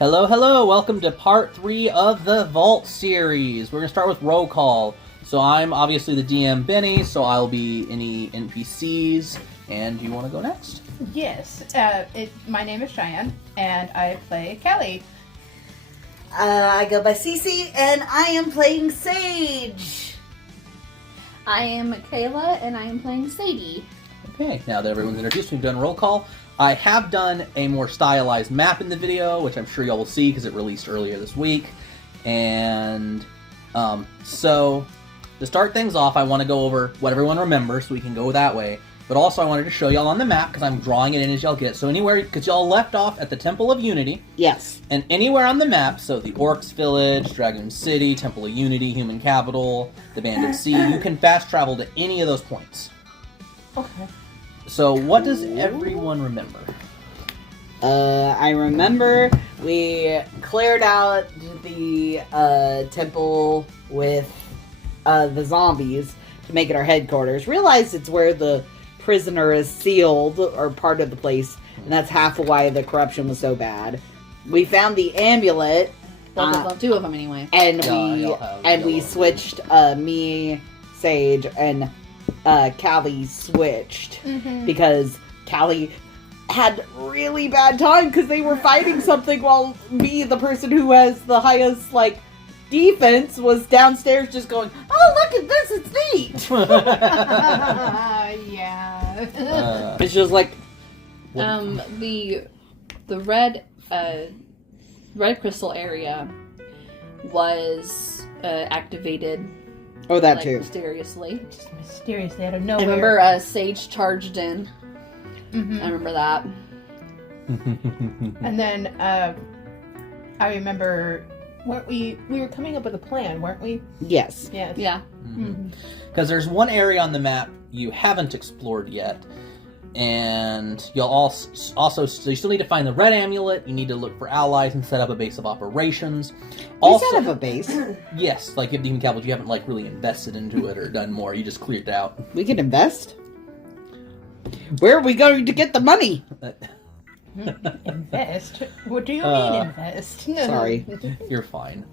Hello, hello! Welcome to part 3 of the Vault series. We're going to start with roll call. So I'm obviously the DM, Benny, so I'll be any NPCs. And do you want to go next? Yes. My name is Cheyenne, and I play Callie. I go by Cece, and I am playing Sage. I am Michaela, and I am playing Sadie. Okay, now that everyone's introduced, we've done roll call. I have done a more stylized map in the video, which I'm sure y'all will see because it released earlier this week. And so to start things off, I want to go over what everyone remembers so we can go that way. But also I wanted to show y'all on the map because I'm drawing it in as y'all get. So anywhere, because y'all left off at the Temple of Unity. Yes. And anywhere on the map, so the Orcs Village, Dragoon City, Temple of Unity, Human Capital, the Banded Sea, you can fast travel to any of those points. Okay. So what does everyone remember? I remember we cleared out the temple with the zombies to make it our headquarters. Realized it's where the prisoner is sealed, or part of the place, and that's half of why the corruption was so bad. We found the amulet. Two of them anyway. And Yeah, we switched me, Sage, and Callie switched because Callie had really bad time because they were fighting something while me, the person who has the highest defense, was downstairs just going, "Oh, look at this! It's neat." Yeah. It's just like The red crystal area was activated. oh, that too. Mysteriously. Just mysteriously out of I nowhere. remember Sage charged in. Mhm. I remember that. And then I remember, weren't we were coming up with a plan, weren't we? Yes. Yes. Yeah. Because there's one area on the map you haven't explored yet, and you'll also so you still need to find the red amulet. You need to look for allies and set up a base of operations. We set up a base. Yes, like if Demon Capital, you haven't really invested into it or done more. You just cleared it out. We can invest. Where are we going to get the money? Invest? What do you mean invest? Sorry. You're fine.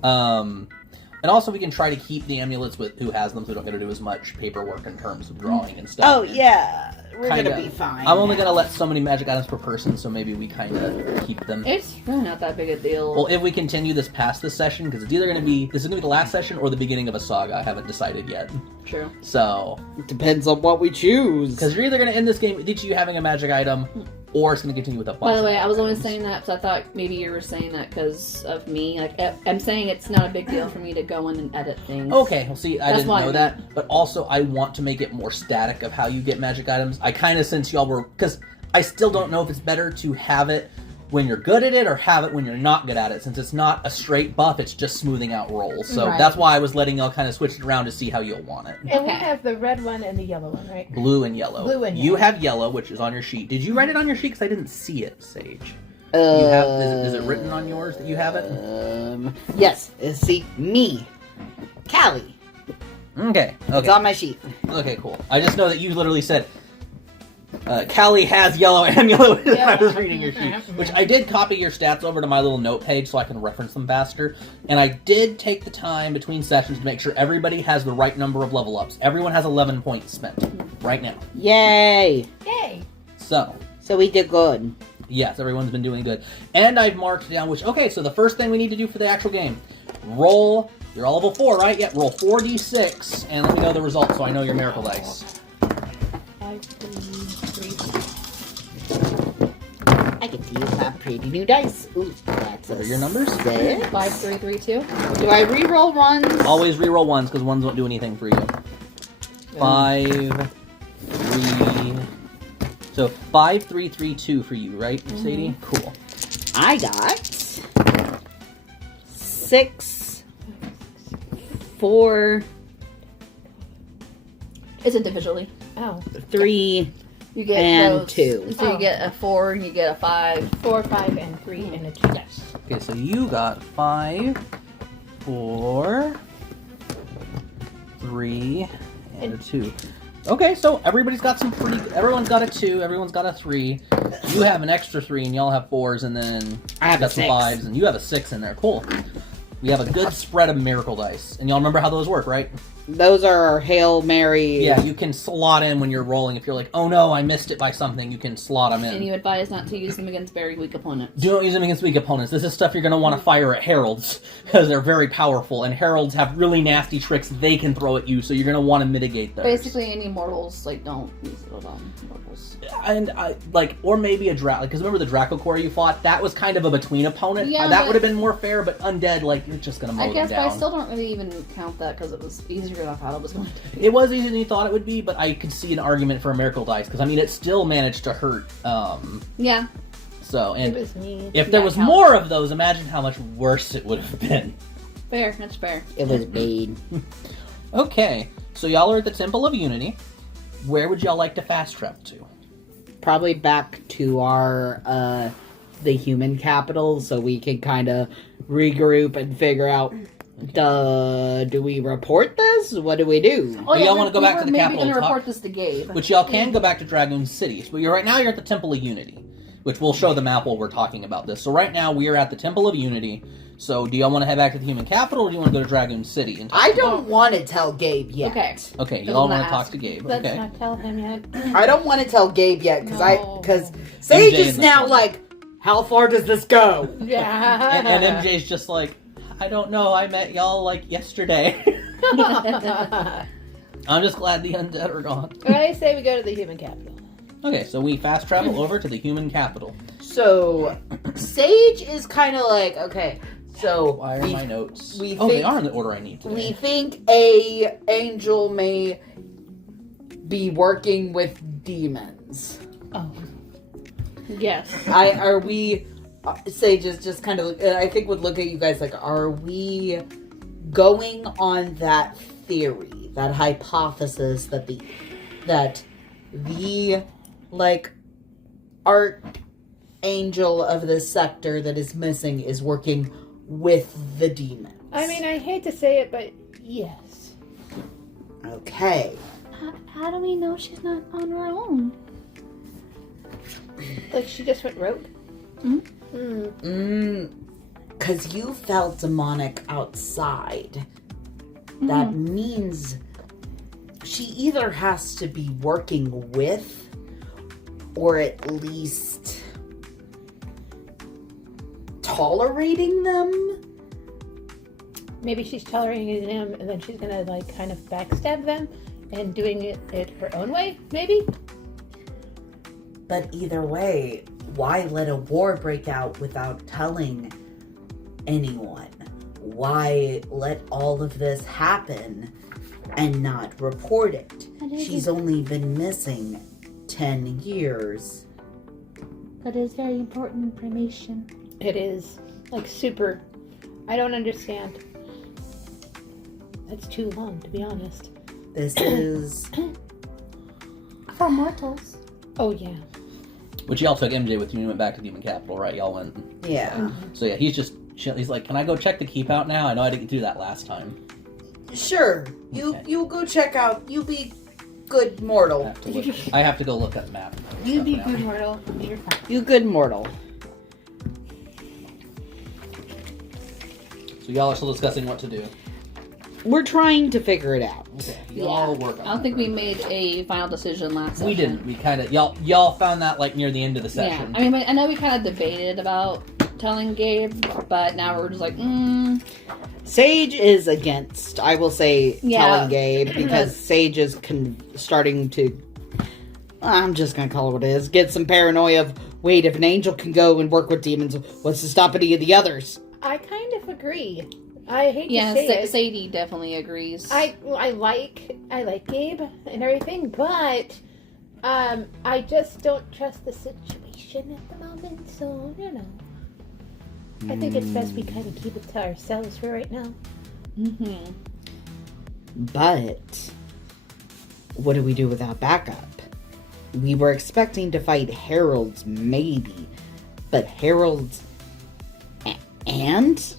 And also we can try to keep the amulets with who has them, so we don't got to do as much paperwork in terms of drawing and stuff. Oh, yeah. We're Kinda. gonna be fine. I'm only gonna let so many magic items per person, so maybe we kind of keep them. It's really not that big a deal. Well, if we continue this past this session, because it's either going to be, this is going to be the last session or the beginning of a saga. I haven't decided yet. True. So, It depends on what we choose. because you're either going to end this game with each of you having a magic item, or it's going to continue with a bunch By the of way, I was only items. saying that because I thought maybe you were saying that because of me. Like, I'm saying it's not a big deal for me to go in and edit things. Okay, well see, I That's didn't what I know meant. that, but also I want to make it more static of how you get magic items. I kind of, since y'all were, because I still don't know if it's better to have it when you're good at it or have it when you're not good at it, since it's not a straight buff, it's just smoothing out rolls. So Right. that's why I was letting y'all kind of switch it around to see how you'll want it. And we Okay. have the red one and the yellow one, right? Blue and yellow. Blue and You yellow. have yellow, which is on your sheet. Did you write it on your sheet? Because I didn't see it, Sage. You have, is it written on yours that you have it? Yes. See, me. Callie. Okay. It's Okay. on my sheet. Okay, cool. I just know that you literally said, Callie has yellow amulet when I was reading your sheet. Which I did copy your stats over to my little note page so I can reference them faster. And I did take the time between sessions to make sure everybody has the right number of level ups. Everyone has 11 points spent right now. Yay. Yay! So, So we did good. yes, everyone's been doing good. And I've marked down which, okay, so the first thing we need to do for the actual game, roll, you're all level 4, right? Yeah, roll 4d6 and let me know the results so I know your miracle dice. 5, 3, 3. I get to use my pretty new dice. Ooh, that's What are your numbers? 6. 5, 3, 3, 2. Do I re-roll ones? Always reroll ones because ones won't do anything for you. 5, 3. So 5, 3, 3, 2 for you, right, Sadie? Cool. I got 6, 4, It's individually. Oh. 3, You get And those. 2. So you get a 4 and you get a 5. 4, 5, and 3, and a 2. Yes. Okay, so you got 5, 4, 3, and a 2. Okay, so everybody's got some pretty. Everyone's got a 2. Everyone's got a 3. You have an extra 3, and y'all have 4s, and then I have got a some 6. 5s, and you have a 6 in there. Cool. We have a good spread of miracle dice, and y'all remember how those work, right? Those are our Hail Mary. Yeah, you can slot in when you're rolling. If you're like, oh no, I missed it by something, you can slot them in. And you advise not to use them against very weak opponents. Do not use them against weak opponents. This is stuff you're going to want to fire at heralds because they're very powerful, and heralds have really nasty tricks they can throw at you, so you're going to want to mitigate those. Basically, any mortals don't use it on mortals. And or maybe a Draco, because remember the Draco Core you fought? That was kind of a between opponent. Yeah, that but- would have been more fair, but undead, you're just going to mow I guess, them but down. I still don't really even count that because it was easier than I thought it was going to be. It was easier than you thought it would be, but I could see an argument for a miracle dice because it still managed to hurt. Yeah. So It and was me. if there That was counts. more of those, imagine how much worse it would have been. Fair. That's fair. It was bad. Okay, so y'all are at the Temple of Unity. Where would y'all like to fast travel to? Probably back to our the human capital, so we can kind of regroup and figure out. Do we report this? What do we do? Oh, y'all wanna go back to the maybe capital going and to talk? report this to Gabe. Which y'all can go back to Dragoon City. But right now you're at the Temple of Unity, which we'll show the map while we're talking about this. So right now we are at the Temple of Unity. So do y'all want to head back to the human capital, or do you want to go to Dragoon City? And I don't want to tell Gabe yet. Okay. Okay, I'm y'all gonna want to talk ask. to Gabe. Let's Okay. not tell him yet. I don't want to tell Gabe yet No. because Sage MJ in is the now corner. like, how far does this go? Yeah. And MJ's just like, I don't know. I met y'all yesterday. I'm just glad the undead are gone. I say we go to the human capital. Okay, so we fast travel over to the human capital. So Sage is kind of like, okay, so Why are my notes? we Oh, they think- are in the order I need we today. think a angel may be working with demons. Oh. Yes. Are we? Sage is just kind of. I think would look at you guys like, are we going on that theory, that hypothesis that the archangel of this sector that is missing is working with the demons? I mean, I hate to say it, but yes. Okay. How do we know she's not on her own? Like she just went rogue. Because you felt demonic outside. That means she either has to be working with, or at least tolerating them. Maybe she's tolerating him, and then she's gonna kind of backstab them, and doing it her own way. Maybe. But either way, why let a war break out without telling anyone? Why let all of this happen and not report it? She's only been missing 10 years. That is very important information. It is super. I don't understand. That's too long, to be honest. This is... For mortals. Oh yeah. Which y'all took MJ with you and you went back to the human capital, right? Y'all went. Yeah. So yeah, he's just chill. He's like, can I go check the keep out now? I know I didn't do that last time. Sure. Okay. You go check out. You be good I mortal. have to go look at the map. You be Stuff good, now. mortal. You're fine. You good mortal. So y'all are still discussing what to do. We're trying to figure it out. Okay, y'all work on I don't it. think we made a final decision last session. We didn't. We kind of y'all found that near the end of the Yeah. session. I mean, I know we kind of debated about telling Gabe, but now we're just like, Sage is against, I will say, Yeah. telling Gabe, because Sage is starting to, I'm just going to call it what it is, get some paranoia of, wait, if an angel can go and work with demons, what's to stop any of the others? I kind of agree. I hate yeah, to say it. Sadie definitely agrees. I like Gabe and everything, but I just don't trust the situation at the moment. So I think it's best we kind of keep it to ourselves for right now. Mm-hmm. But, what do we do without backup? We were expecting to fight heralds, maybe, but heralds and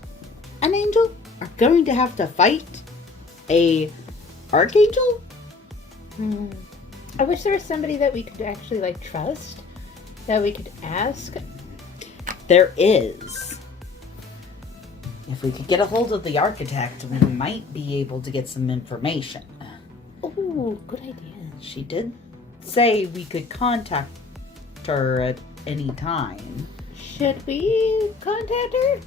an angel are going to have to fight a archangel? I wish there was somebody that we could actually like trust, that we could ask. There is. If we could get a hold of the architect, we might be able to get some information. Oh, good idea. She did say we could contact her at any time. Should we contact her?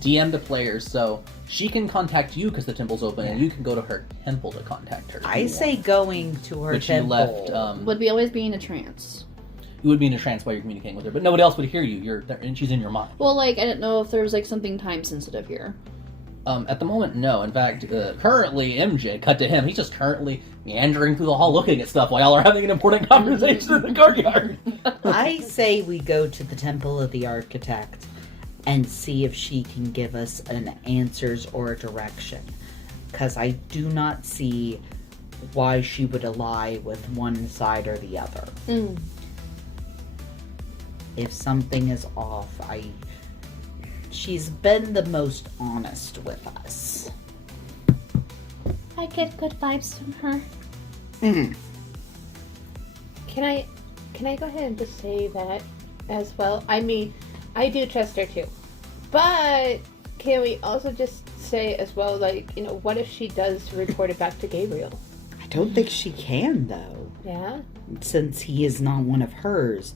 DM to players, so she can contact you because the temple's open, and Yeah. you can go to her temple to contact her. if I you say want. going to her Which temple. you left. Would we always be in a trance? You would be in a trance while you're communicating with her, but nobody else would hear you. You're there, and she's in your mind. Well, like, I didn't know if there was, like, something time sensitive here. At the moment, no. In fact, currently, MJ, cut to him. He's just currently meandering through the hall looking at stuff while y'all are having an important conversation in the courtyard. I say we go to the temple of the architect and see if she can give us an answers or a direction. Because I do not see why she would ally with one side or the other. If something is off, she's been the most honest with us. I get good vibes from her. Can I go ahead and just say that as well? I mean, I do trust her too. But can we also just say as well, like, you know, what if she does report it back to Gabriel? I don't think she can, though, Yeah? since he is not one of hers.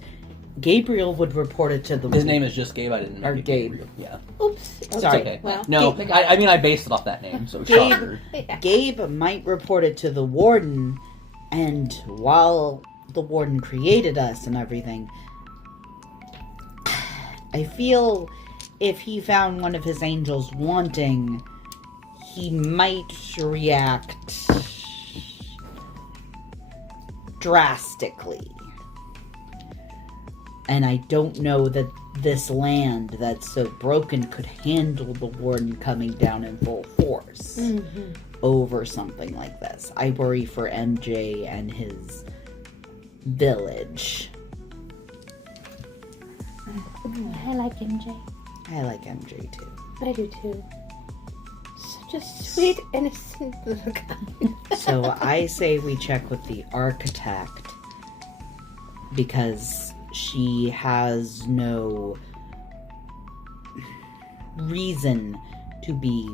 Gabriel would report it to the... His name is just Gabe. I didn't know. Or Gabe. Yeah. Oops. It's Sorry. okay. Well, No, Gabe- I mean, I based it off that name, so Gabe- shocker. Yeah. Gabe might report it to the warden, and while the warden created us and everything, I feel if he found one of his angels wanting, he might react drastically. And I don't know that this land that's so broken could handle the warden coming down in full force over something like this. I worry for MJ and his village. I like MJ. I like MJ too. I do too. Such a sweet, innocent little guy. So I say we check with the architect because she has no reason to be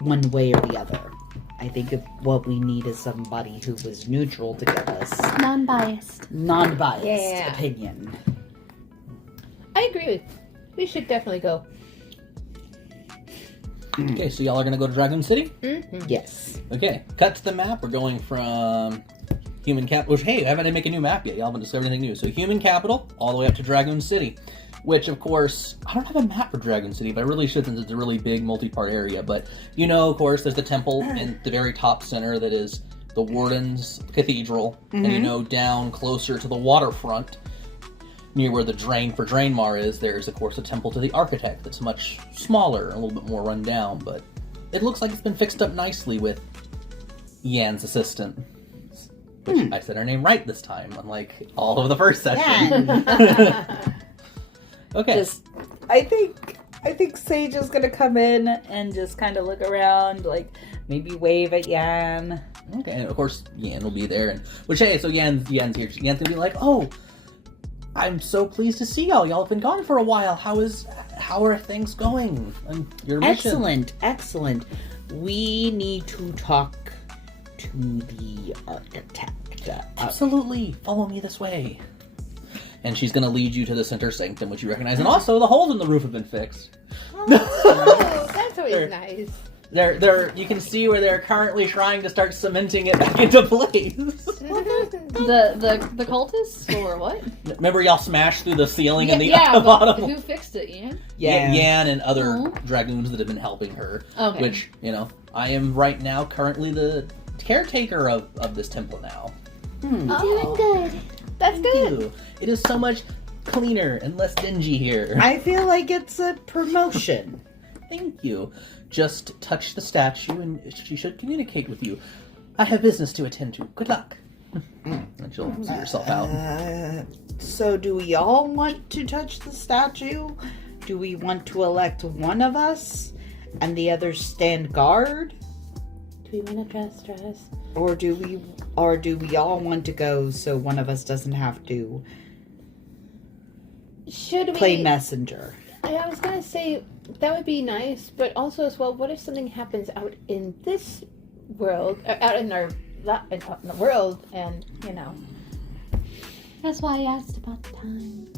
one way or the other. I think what we need is somebody who was neutral to give us Non-biased. non-biased Yeah. opinion. I agree with you. We should definitely go. Okay, so y'all are gonna go to Dragoon City? Yes. Okay, cut to the map. We're going from Human Capital, which, hey, I haven't make a new map yet. Y'all haven't discovered anything new. So Human Capital, all the way up to Dragoon City, which, of course, I don't have a map for Dragoon City, but I really should since it's a really big multi-part area. But, you know, of course, there's the temple in the very top center that is the Warden's Cathedral. And, you know, down closer to the waterfront, near where the drain for Draenmar is, there's, of course, a temple to the Architect that's much smaller, a little bit more run down, but it looks like it's been fixed up nicely with Yan's assistant. Which I said her name right this time, unlike all of the first session. Okay. Just, I think Sage is gonna come in and just kind of look around, like maybe wave at Yan. Okay, and of course Yan will be there, and which, hey, so Yan's here. Yan's gonna be like, "Oh, I'm so pleased to see y'all. Y'all have been gone for a while. How are things going? And your mission?" Excellent. We need to talk to the architect. Absolutely. Follow me this way. And she's gonna lead you to the center sanctum, which you recognize, and also the holes in the roof have been fixed. Oh, that's always nice. They're you can see where they're currently trying to start cementing it back into place. The cultists or what? Remember y'all smashed through the ceiling and the but bottom? who fixed it, Ian? Yan and other Aw. dragoons that have been helping her. Okay. Which, you know, I am right now currently the caretaker of this temple now. Doing good. That's Thank good. you. It is so much cleaner and less dingy here. I feel like it's a promotion. Thank you. Just touch the statue and she should communicate with you. I have business to attend to. Good luck. And she'll see herself out. So do we all want to touch the statue? Do we want to elect one of us and the others stand guard? Do we want to dress? Or do we Or do we all want to go so one of us doesn't have to Should we play messenger? I was gonna say that would be nice, but also as well, what if something happens out in this world, out in our out in the world, and That's why I asked about the time.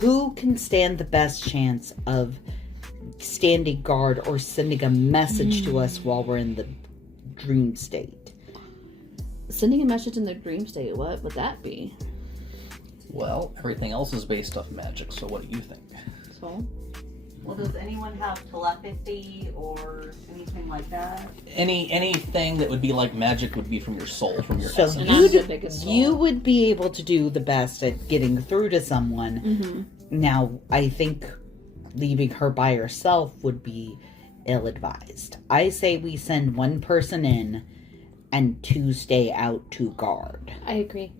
Who can stand the best chance of standing guard or sending a message to us while we're in the dream state? Sending a message in the dream state, what would that be? Well, everything else is based off magic, so what do you think? So, Well, does anyone have telepathy or anything like that? Anything that would be like magic would be from your soul, from your So essence. And I'm the biggest soul. you would be able to do the best at getting through to someone. mm-hmm. Now, I think leaving her by herself would be ill-advised. I say we send one person in and 2 stay out to guard. I agree.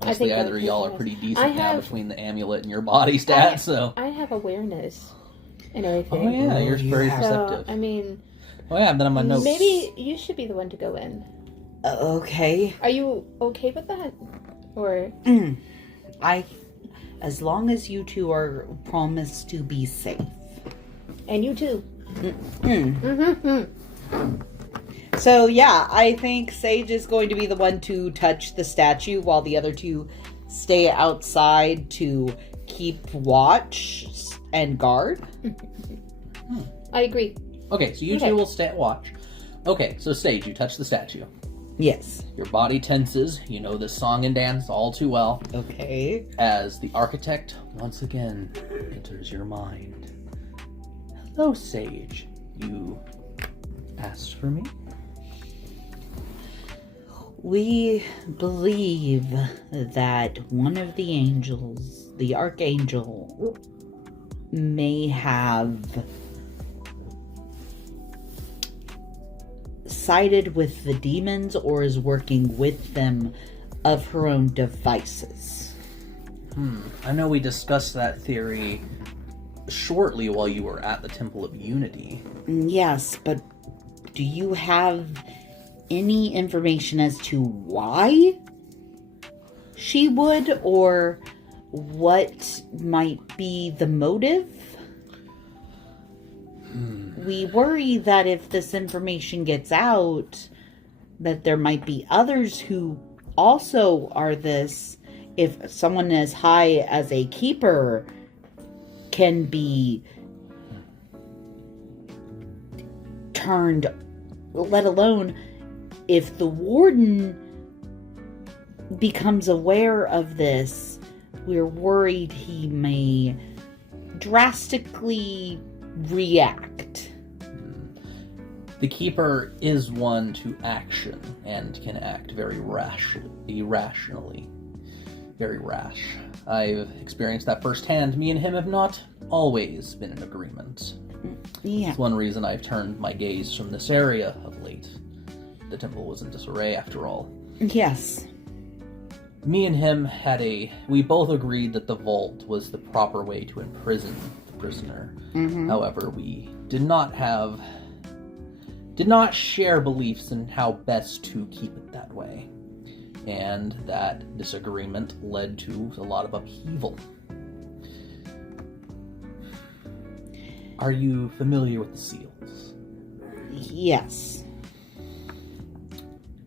Honestly, think either that of y'all are would pretty be nice. decent I now have- between the amulet and your body stat, so... I have awareness and everything. Oh yeah, you're you very have- So perceptive. I mean, Oh yeah, I've been on my notes. maybe you should be the one to go in. Okay. Are you okay with that? Or As long as you two are promised to be safe. and you too. Mm. So yeah, I think Sage is going to be the one to touch the statue while the other two stay outside to keep watch and guard. I agree. Okay, so you Okay. two will stay at watch. Okay, so Sage, you touch the statue. Yes. Your body tenses. You know this song and dance all too well. Okay. As the architect once again enters your mind. Hello, Sage. You asked for me? We believe that one of the angels, the archangel, may have sided with the demons or is working with them of her own devices. I know we discussed that theory shortly while you were at the Temple of Unity. Yes, but do you have any information as to why she would, or what might be the motive? We worry that if this information gets out, that there might be others who also are this. If someone as high as a keeper can be turned, let alone if the warden becomes aware of this, we're worried he may drastically react. The Keeper is one to action and can act very irrationally. Very rash. I've experienced that firsthand. Me and him have not always been in agreement. Yeah. It's one reason I've turned my gaze from this area of late. The temple was in disarray after all. Yes. Me and him we both agreed that the vault was the proper way to imprison the prisoner. However, we did not share beliefs in how best to keep it that way. And that disagreement led to a lot of upheaval. Are you familiar with the seals? Yes.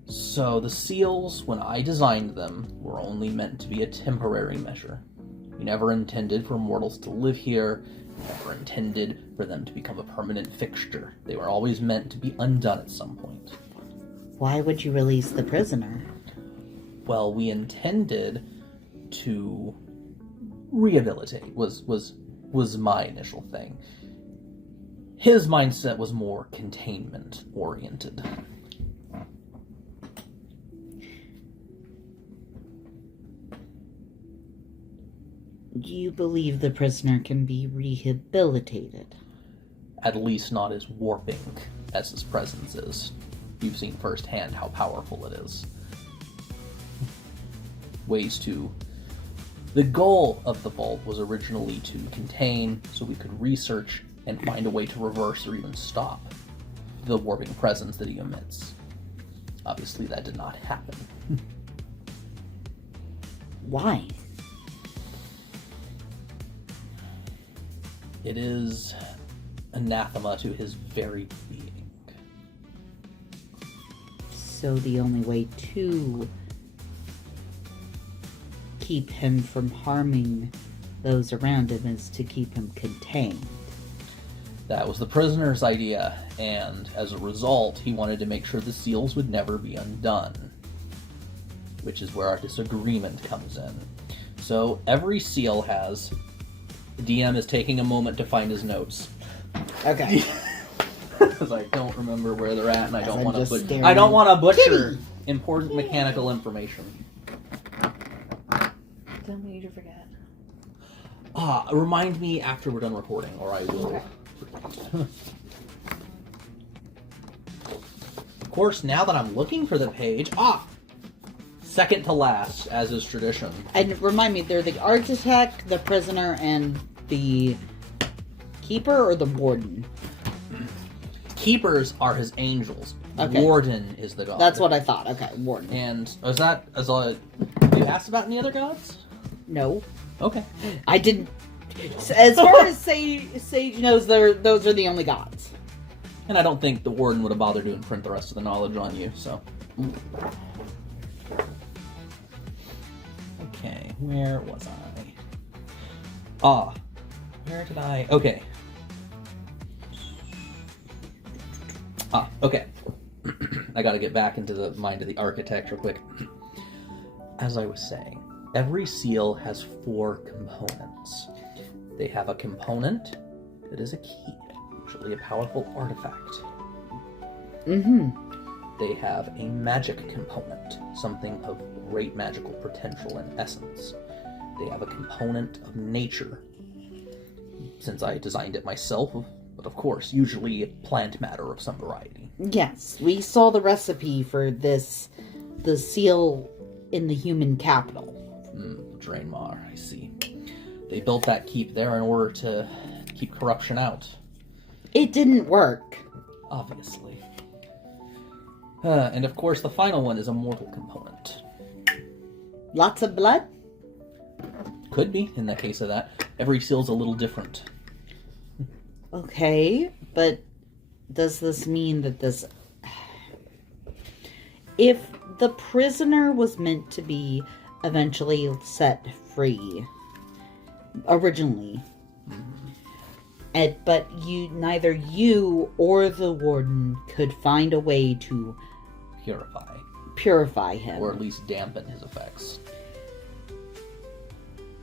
So the seals, when I designed them, were only meant to be a temporary measure. We never intended for mortals to live here, never intended for them to become a permanent fixture. They were always meant to be undone at some point. Why would you release the prisoner? Well, we intended to rehabilitate, was my initial thing. His mindset was more containment oriented. Do you believe the prisoner can be rehabilitated? At least not as warping as his presence is. You've seen firsthand how powerful it is. The goal of the vault was originally to contain so we could research and find a way to reverse or even stop the warping presence that he emits. Obviously, that did not happen. Why? It is anathema to his very being. So the only way to keep him from harming those around him is to keep him contained. That was the prisoner's idea, and as a result, he wanted to make sure the seals would never be undone. Which is where our disagreement comes in. So every seal has... The DM is taking a moment to find his notes. Okay. Because I don't remember where they're at, and I don't I'm want just to staring. I don't want to butcher important mechanical information. Don't need to forget. Remind me after we're done recording, or I will forget. Of course, now that I'm looking for the page, second to last, as is tradition. And remind me, they're the architect, the prisoner, and the keeper, or the warden? Keepers are his angels. Okay. Warden is the god. That's what I thought. Okay, warden. And you asked about any other gods? No, Okay. I didn't. As far as Sage knows, those are the only gods. And I don't think the warden would have bothered to imprint the rest of the knowledge on you, so. Okay, where was I? Where did I... Okay. Okay. I gotta get back into the mind of the architect real quick. As I was saying, every seal has 4 components. They have a component that is a key, usually a powerful artifact. Mm-hmm. They have a magic component, something of great magical potential and essence. They have a component of nature, since I designed it myself, but of course, usually plant matter of some variety. Yes, we saw the recipe for this, the seal in the human capital. Draenmar, I see. They built that keep there in order to keep corruption out. It didn't work. Obviously. And of course, the final one is a mortal component. Lots of blood? Could be, in the case of that. Every seal's a little different. Okay, but does this mean that this... If the prisoner was meant to be eventually set free, originally, but neither you or the warden could find a way to purify him, Or at least dampen his effects.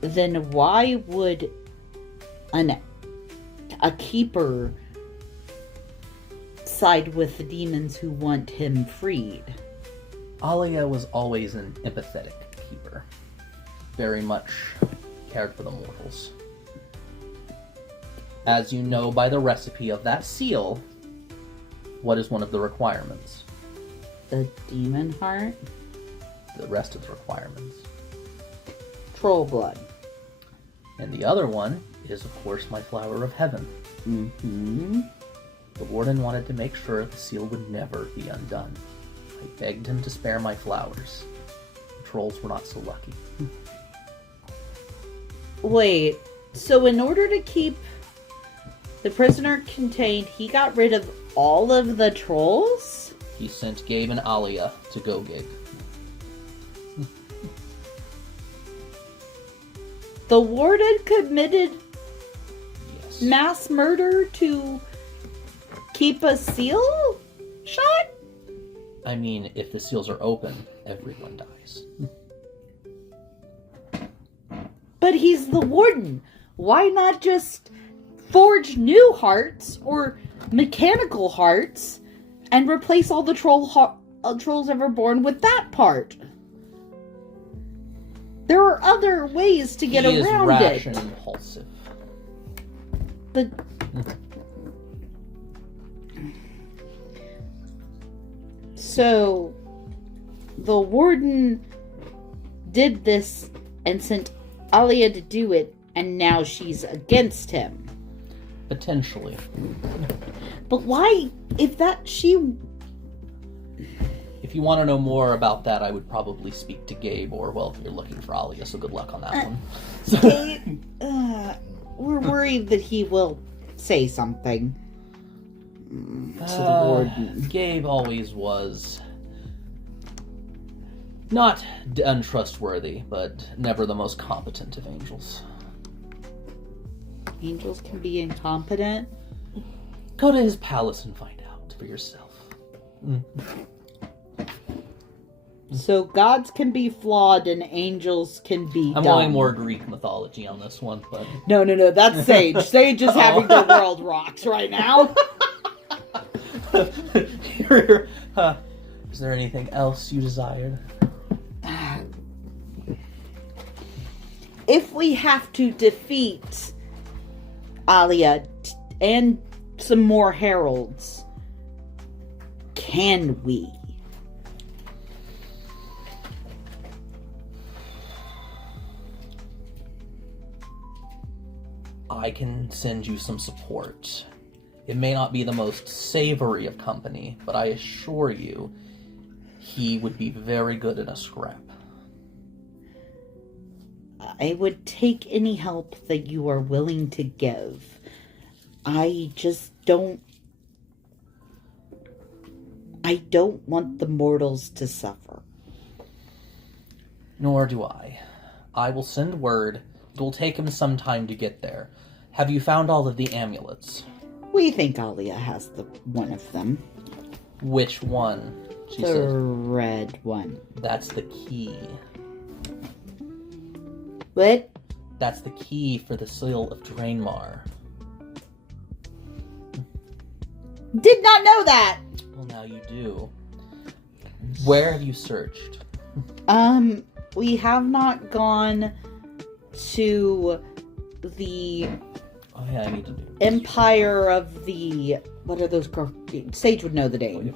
then why would a keeper side with the demons who want him freed? Alia was always an empathetic keeper. Very much cared for the mortals. As you know by the recipe of that seal, what is one of the requirements? The demon heart? The rest of the requirements. Troll blood. And the other one is, of course, my flower of heaven. Mm-hmm. The warden wanted to make sure the seal would never be undone. I begged him to spare my flowers. The trolls were not so lucky. Wait, so in order to keep the prisoner contained, he got rid of all of the trolls? He sent Gabe and Alia to go Gabe. The warden committed Yes. mass murder to keep a seal shut? I mean, if the seals are open, everyone dies. But he's the warden. Why not just forge new hearts or mechanical hearts and replace all the trolls ever born with that part? There are other ways to get he is around rash it. and impulsive. The So the warden did this and sent Alia to do it, and now she's against him. Potentially. But why? If that she. If you want to know more about that, I would probably speak to Gabe, or, well, if you're looking for Alia, so good luck on that one. Gabe, we're worried that he will say something to the warden. Gabe always was not untrustworthy, but never the most competent of angels. Angels can be incompetent. Go to his palace and find out for yourself. So gods can be flawed and angels can be I'm dumb. going more Greek mythology on this one, but... No, that's Sage. Sage is having the world rocks right now. Is there anything else you desired? If we have to defeat Alia and some more heralds, can we? I can send you some support. It may not be the most savory of company, but I assure you, he would be very good in a scrap. I would take any help that you are willing to give. I just don't... I don't want the mortals to suffer. Nor do I. I will send word. It will take him some time to get there. Have you found all of the amulets? We think Alia has one of them. Which one? She The says. red one. That's the key. What? That's the key for the seal of Draenmar. Did not know that! Well, now you do. Where have you searched? We have not gone to the Oh yeah, I need to do. Empire of the... What are those? Sage would know the name.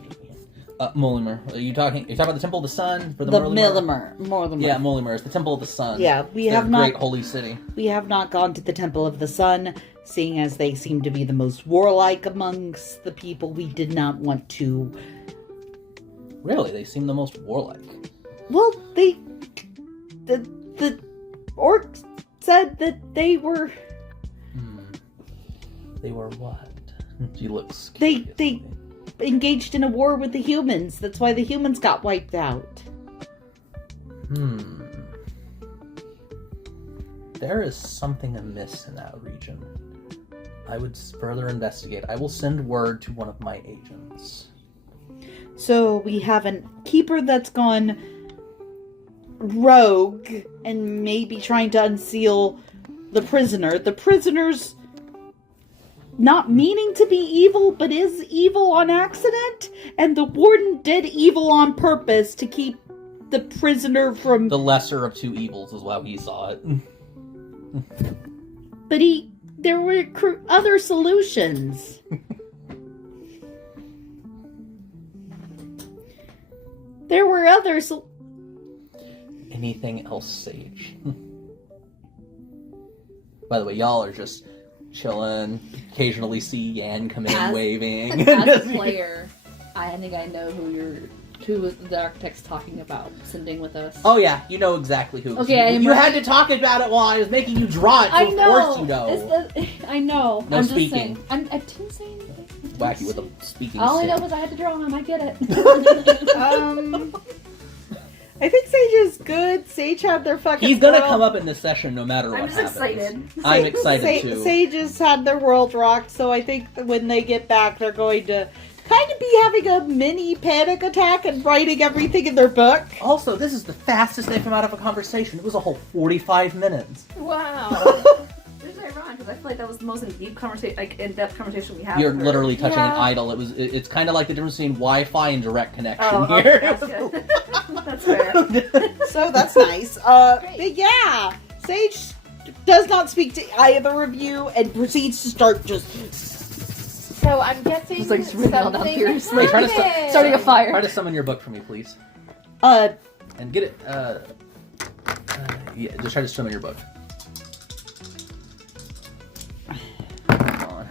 Molimer. You're talking about the Temple of the Sun for the Morlimer. Yeah, Molimer is the Temple of the Sun. Yeah, we Their have not... great holy city. We have not gone to the Temple of the Sun, seeing as they seem to be the most warlike amongst the people. We did not want to... Really, they seem the most warlike. Well, the orcs said that they were... They were what? She looks... They engaged in a war with the humans. That's why the humans got wiped out. There is something amiss in that region. I would further investigate. I will send word to one of my agents. So we have a keeper that's gone rogue and maybe trying to unseal the prisoner. The prisoner's not meaning to be evil, but is evil on accident. And the warden did evil on purpose to keep the prisoner from... The lesser of two evils is how he saw it. But there were other solutions. There were others. Anything else, Sage? By the way, y'all are just chilling. Occasionally see Yan come in waving. As a player, I think I know who the architect's talking about sending with us. Oh yeah, you know exactly who. Okay, you had to talk about it while I was making you draw it, so of course you know. I know. No I'm speaking. Just saying. I didn't say anything. Wacky with the speaking. All I stick. know was I had to draw him. I get it. I think Sage is good. Sage had their fucking... He's gonna come up in this session no matter what I'm just happens. excited. I'm excited too. Sage has had their world rocked, so I think that when they get back, they're going to kind of be having a mini panic attack and writing everything in their book. Also, this is the fastest they've come out of a conversation. It was a whole 45 minutes. Wow. Which is ironic because I feel like that was the most in-depth conversation we had. You're with her. literally touching an Yeah. idol. It's kind of like the difference between Wi-Fi and direct connection Oh, here. okay, that's good. That's fair. So that's nice. But yeah, Sage does not speak to either of you and proceeds to start just... So I'm guessing Just, like, sprinting all down something furiously. Wait, try to happened. Starting a fire. Try to summon your book for me, please. Uh, And get it, yeah, just try to summon your book. Come on.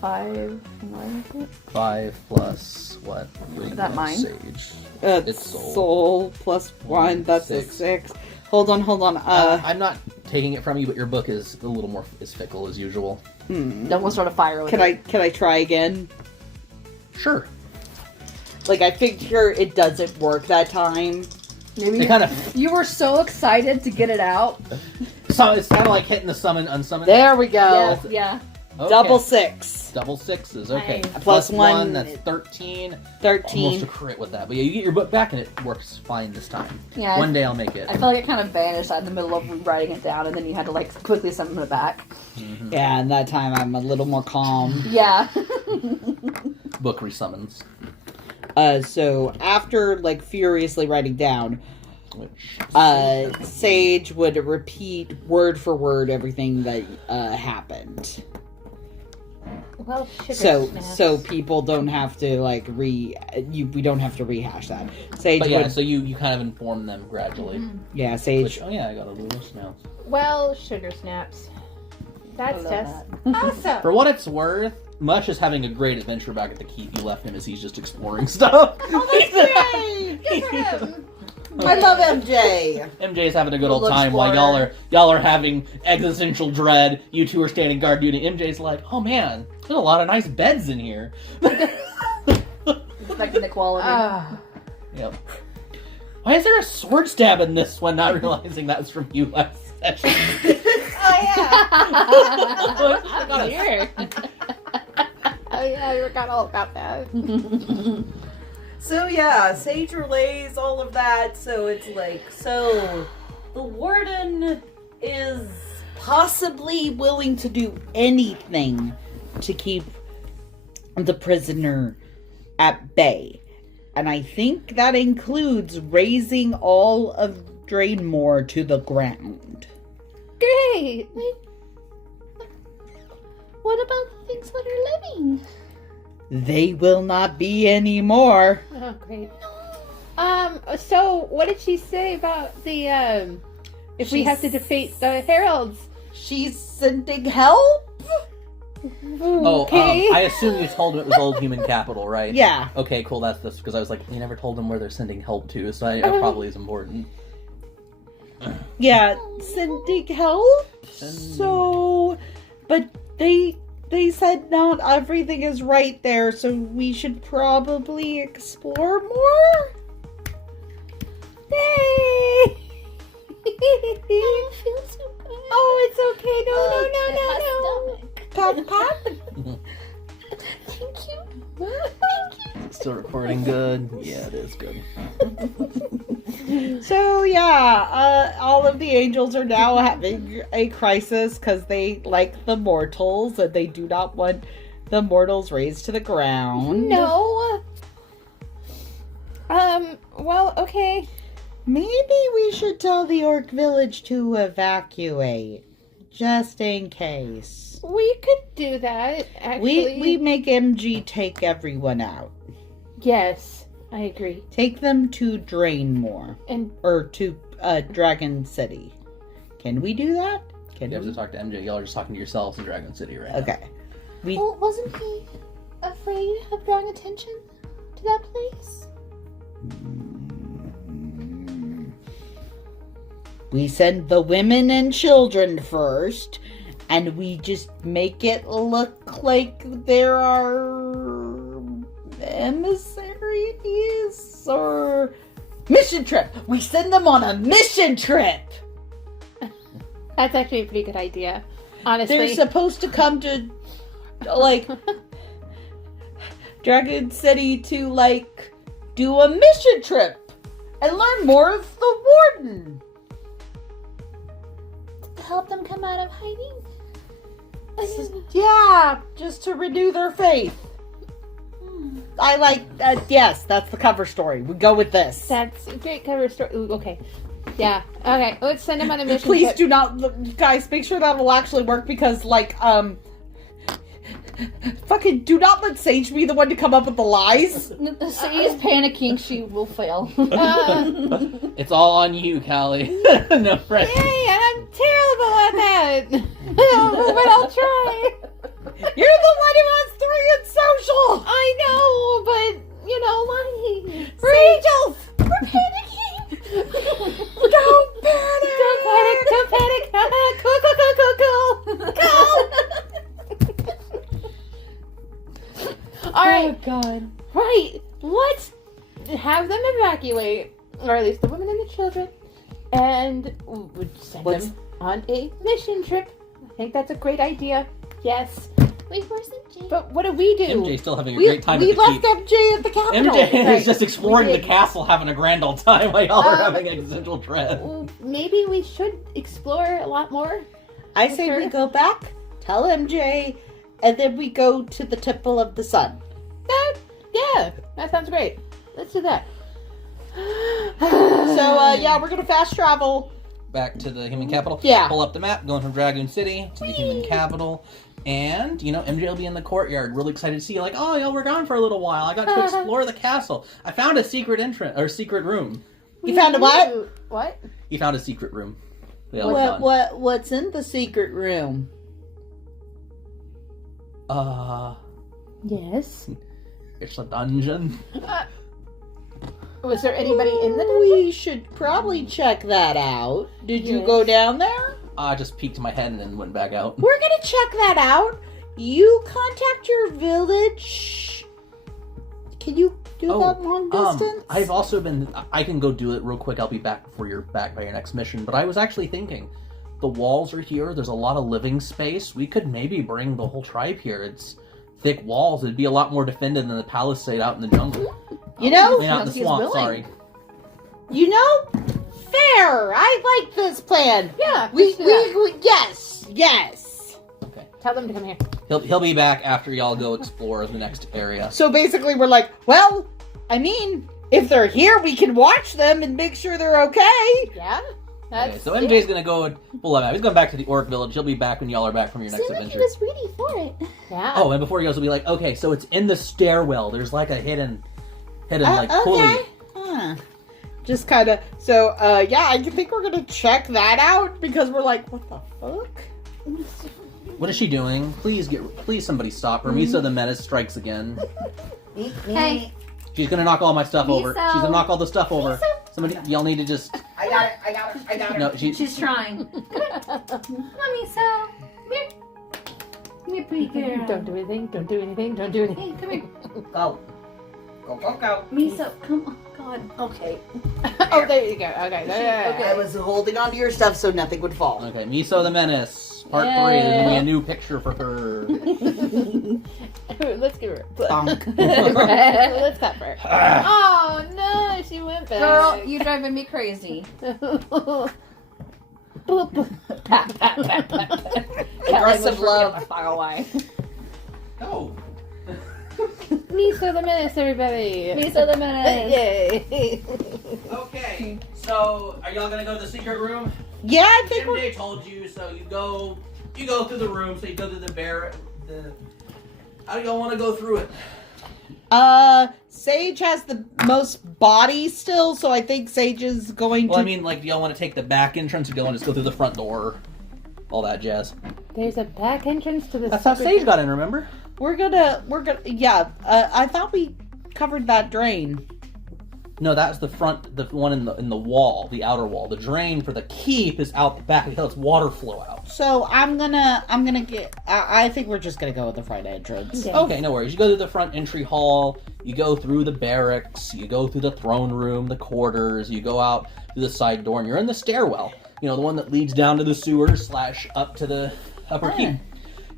5. What is it? 5 plus what? Is that mine? Sage. It's soul plus 1. That's a 6. Hold on. I'm not taking it from you, but your book is a little more fickle as usual. Then we'll start a fire with Can it. I try again? Sure. Like, I figure it doesn't work that time. Maybe It kind of you were so excited to get it out. so it's kind of like hitting the summon unsummon. There we go. Yeah. Okay. Double 6. Double 6s. Okay. Nice. Plus 1, That's 13. 13. Almost a crit with that, but yeah, you get your book back and it works fine this time. Yeah. One day I'll make it. I feel like it kind of vanished in the middle of writing it down, and then you had to like quickly summon it back. Mhm. Yeah, and that time I'm a little more calm. Yeah. Book resummons. So after like furiously writing down, Which Sage would repeat word for word everything that happened. Well, sugar snaps. So people don't have to like we don't have to rehash that. Sage but yeah, would so you kind of inform them gradually. yeah, Sage Which, oh yeah, I got a Lewis now. Well, sugar snaps. That's I love just that. awesome. For what it's worth, Mush is having a great adventure back at the keep. You left him as he's just exploring stuff. I love MJ. MJ's having a good old Little time while explorer. y'all are having existential dread. You two are standing guard duty. MJ's like, oh man, there's a lot of nice beds in here. Expecting the quality. Yep. Why is there a sword stab in this one? Not realizing that was from you last session. Oh, yeah. Oh, yeah, I forgot all about that. So yeah, Sage relays all of that, so it's like, so the warden is Possibly willing to do anything to keep the prisoner at bay. And I think that includes raising all of Draenmore to the ground. Great. What about the things that are living? They will not be anymore. Oh, great. So what did she say about the, if we have to defeat the heralds? She's sending help? Oh, Okay. I assume you told him it was Old Human Capital, right? Yeah. Okay, cool. That's this because I was like, you never told them where they're sending help to, so that probably is important. Yeah, sending help? So, but they said not everything is right there, so we should probably explore more? Yay! I feel so good. Oh, it's okay. No. Pat, pat. Thank you. Still recording good? Yeah, it is good. So yeah, all of the angels are now having a crisis because they like the mortals and they do not want the mortals raised to the ground. No. Well, okay. Maybe we should tell the orc village to evacuate, just in case. We could do that, actually. We make MG take everyone out. Yes, I agree. Take them to Draenmore. And Or to Dragon City. Can we do that? Can You have we? to talk to MJ. Y'all are just talking to yourselves in Dragon City right now. Okay. We Well, wasn't he afraid of drawing attention to that place? We send the women and children first, and we just make it look like there are emissaries or mission trip. We send them on a mission trip. that's actually a pretty good idea, honestly. They're supposed to come to like Dragon City to like do a mission trip and learn more of the warden. To help them come out of hiding? Yeah, just to renew their faith. I like yes, that's the cover story. We go with this. That's a great cover story. Ooh, okay. Yeah. Okay, let's send him on a mission. Please trip. do not, guys, make sure that will actually work because, like, fucking do not let Sage be the one to come up with the lies. Sadie is panicking. She will fail. It's all on you, Callie. No friend. Hey, I'm terrible at that. But I'll try. You're the one who wants being social. I know, but you know, like Rachel, we're panicking. don't panic. Don't panic. Don't panic. Cool. All right. Oh God. Right. Let's have them evacuate, or at least the women and the children, and we'd send them on a mission trip. I think that's a great idea. Yes. Wait, where's MJ? But what do we do? MJ's still having a great time We at the left keep. MJ at the Capitol. MJ Right. is just exploring We the did. castle, having a grand old time while y'all are Um, having existential dread. Well, maybe we should explore a lot more. I say we go back, tell MJ, and then we go to the Temple of the Sun. Yeah, that sounds great. Let's do that. So, yeah, we're gonna fast travel. Back to the human capital. Yeah. Pull up the map, going from Dragoon City to the human capital. And, you know, MJ will be in the courtyard, really excited to see you. Like, oh, y'all were gone for a little while. I got to explore the castle. I found a secret entrance, or secret room. You found a what? What? He found a secret room. They all gone. What's in the secret room? Yes. It's a dungeon. Was there anybody in the dungeon? We should probably check that out. Did you Yes. go down there? I just peeked my head and then went back out. We're gonna check that out. You contact your village. Can you do that long distance? I've also been. I can go do it real quick. I'll be back before you're back by your next mission. But I was actually thinking, the walls are here. There's a lot of living space. We could maybe bring the whole tribe here. It's thick walls. It'd be a lot more defended than the palisade out in the jungle. You know, I mean, out in the He's swamp. willing. Sorry. you know, fair. I like this plan. Yeah. We let's do that. yes. Tell them to come here. He'll be back after y'all go explore the next area. So basically, we're like, well, I mean, if they're here, we can watch them and make sure they're okay. Yeah. Okay, so MJ's gonna go. Well, he's going back to the Orc Village. He'll be back when y'all are back from your next Seemed like he adventure. was ready for it. Yeah. Oh, and before he goes, he'll be like, okay, so it's in the stairwell. There's like a hidden like pulley. Okay. Huh. Just kind of. So, yeah, I think we're gonna check that out because we're like, what the fuck? What is she doing? Please somebody stop her. Misa the Menace strikes again. Hey, She's gonna knock all my stuff over. Miso. She's gonna knock all the stuff over. Somebody, y'all need to just. I got it. No, She's trying. mommy, so come here. Come here, pretty girl. Don't do anything. Don't do anything. Don't do anything. Hey, come here. Go. Miso, come on. God. Okay. Oh, there you go. Okay. There. I was holding onto your stuff so nothing would fall. Okay, Miso the Menace, part 3. There's gonna be a new picture for her. Let's give her. Bonk. Let's clap for her. Ah, Oh no, she went back. Girl, you driving me crazy. Aggressive love. Far away. no. Miso the Menace, everybody. Miso the Menace. Yay. Okay, so are y'all gonna go to the secret room? Yeah, I think we're. MJ told you, so you go through the room. So you go through the bear. How do y'all want to go through it? Sage has the most body still, so I think Sage is going Well, to. I mean, like, do y'all want to take the back entrance or go and just go through the front door? All that jazz. There's a back entrance to the. That's how secret- Sage got in, remember? We're gonna. Yeah. I thought we covered that drain. No, that's the front, the one in the wall, the outer wall. The drain for the keep is out the back. It lets water flow out. So I'm gonna get. I think we're just gonna go with the front entrance. Okay. Okay, no worries. You go through the front entry hall. You go through the barracks. You go through the throne room, the quarters. You go out through the side door, and you're in the stairwell. You know, the one that leads down to the sewers / up to the upper keep.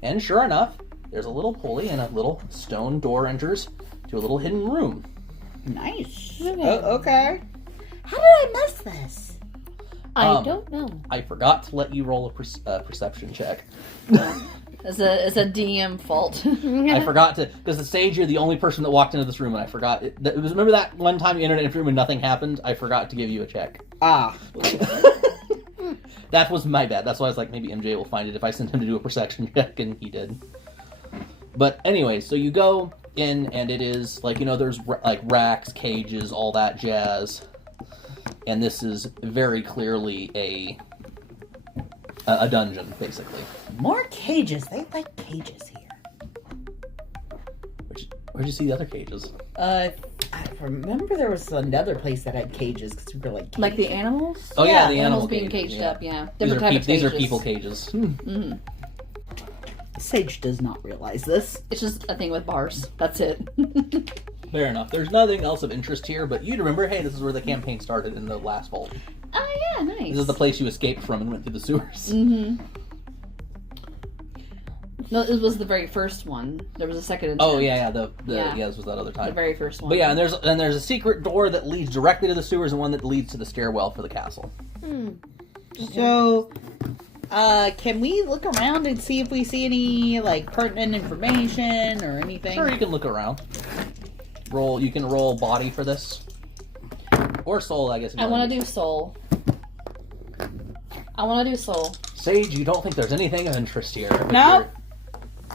And sure enough, there's a little pulley and a little stone door enters to a little hidden room. Nice. Okay. Okay. How did I miss this? I don't know. I forgot to let you roll a perception check. It's a DM fault. I forgot to, because the Sage, you're the only person that walked into this room, and I forgot. Remember that one time you entered in a room and nothing happened? I forgot to give you a check. Ah. That was my bad. That's why I was like, maybe MJ will find it if I sent him to do a perception check, and he did. But anyway, so you go in, and it is, like, you know, there's, like, racks, cages, all that jazz. And this is very clearly a dungeon, basically. More cages. They like cages here. Where'd you see the other cages? I remember there was another place that had cages because we were Like the caged. animals? Oh yeah, the Animals animal being cages, caged yeah. up, yeah. These Different are, type of these are cages. people cages. Mhm. Sage does not realize this. It's just a thing with bars. That's it. Fair enough. There's nothing else of interest here, but you'd remember, hey, this is where the campaign started in the last vault. Oh yeah, nice. This is the place you escaped from and went through the sewers. Mm-hmm. No, it was the very first one. There was a second attempt. Oh yeah, Yeah. this was that other The time. very first one. But yeah, and there's a secret door that leads directly to the sewers and one that leads to the stairwell for the castle. So, can we look around and see if we see any like pertinent information or anything? Sure, you can look around. You can roll body for this. Or soul, I guess. I want to do soul. I want to do soul. Sage, you don't think there's anything of interest here. but No.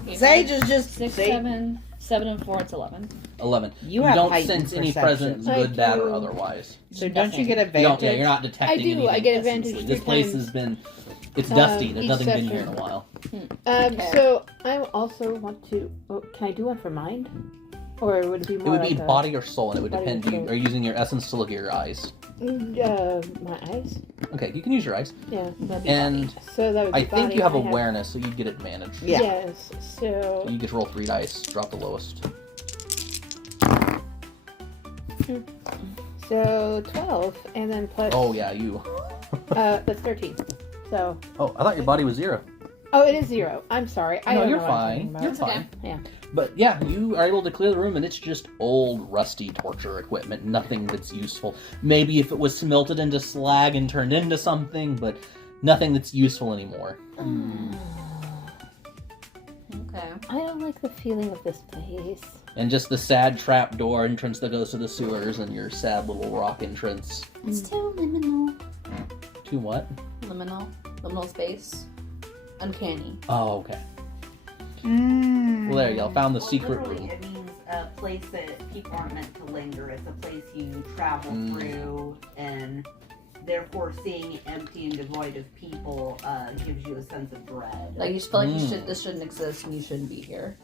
you're Sage is just 6, Sage- 7 and 4, it's 11. 11. You have don't heightened sense any perception. presence, I good, bad, or do. otherwise. So don't you get You advantage? don't, yeah, you're not detecting I do, anything. I get essentially. advantage This 3 place times. has been... It's dusty. There's each nothing been here in session. a while. Okay. So I also want to. Oh, can I do one for mind, or would it be It more? would be like body or soul, and it would body or depend. You soul. are you using your essence to look at your eyes. My eyes. Okay, you can use your eyes. Yeah. That'd be And So that would be I think body, you have I awareness, so you'd get advantage. Yeah. Yes. So So you just roll 3 dice, drop the lowest. so 12, and then plus. Oh yeah, you. That's 13. So. Oh, I thought your body was 0. Oh, it is 0. I'm sorry. I No, don't you're know what I'm fine. talking about. You're It's okay. fine. Yeah. But yeah, you are able to clear the room, and it's just old, rusty torture equipment. Nothing that's useful. Maybe if it was smelted into slag and turned into something, but nothing that's useful anymore. Okay. I don't like the feeling of this place. And just the sad trap door entrance that goes to the sewers, and your sad little rock entrance. It's too liminal. To what? Liminal. Liminal space. Uncanny. Oh, okay. Well, there you go. Found the Well, secret literally, room. It means a place that people aren't meant to linger. It's a place you travel through, and therefore seeing it empty and devoid of people gives you a sense of dread. Like, you just feel like this shouldn't exist and you shouldn't be here.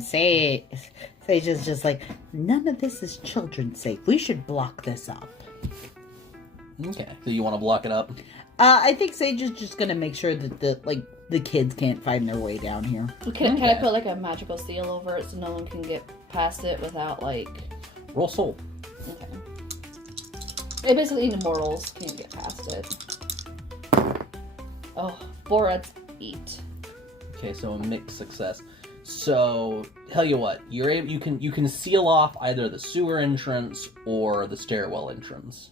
Sage is just like, none of this is children safe. We should block this up. Okay. So you want to block it up? I think Sage is just gonna make sure that the kids can't find their way down here. Can I Okay. put like a magical seal over it so no one can get past it without like... Roll soul. Okay. It basically immortals can't get past it. Oh, 4 adds 8. Okay, so a mixed success. So tell you what, you're able, you can seal off either the sewer entrance or the stairwell entrance.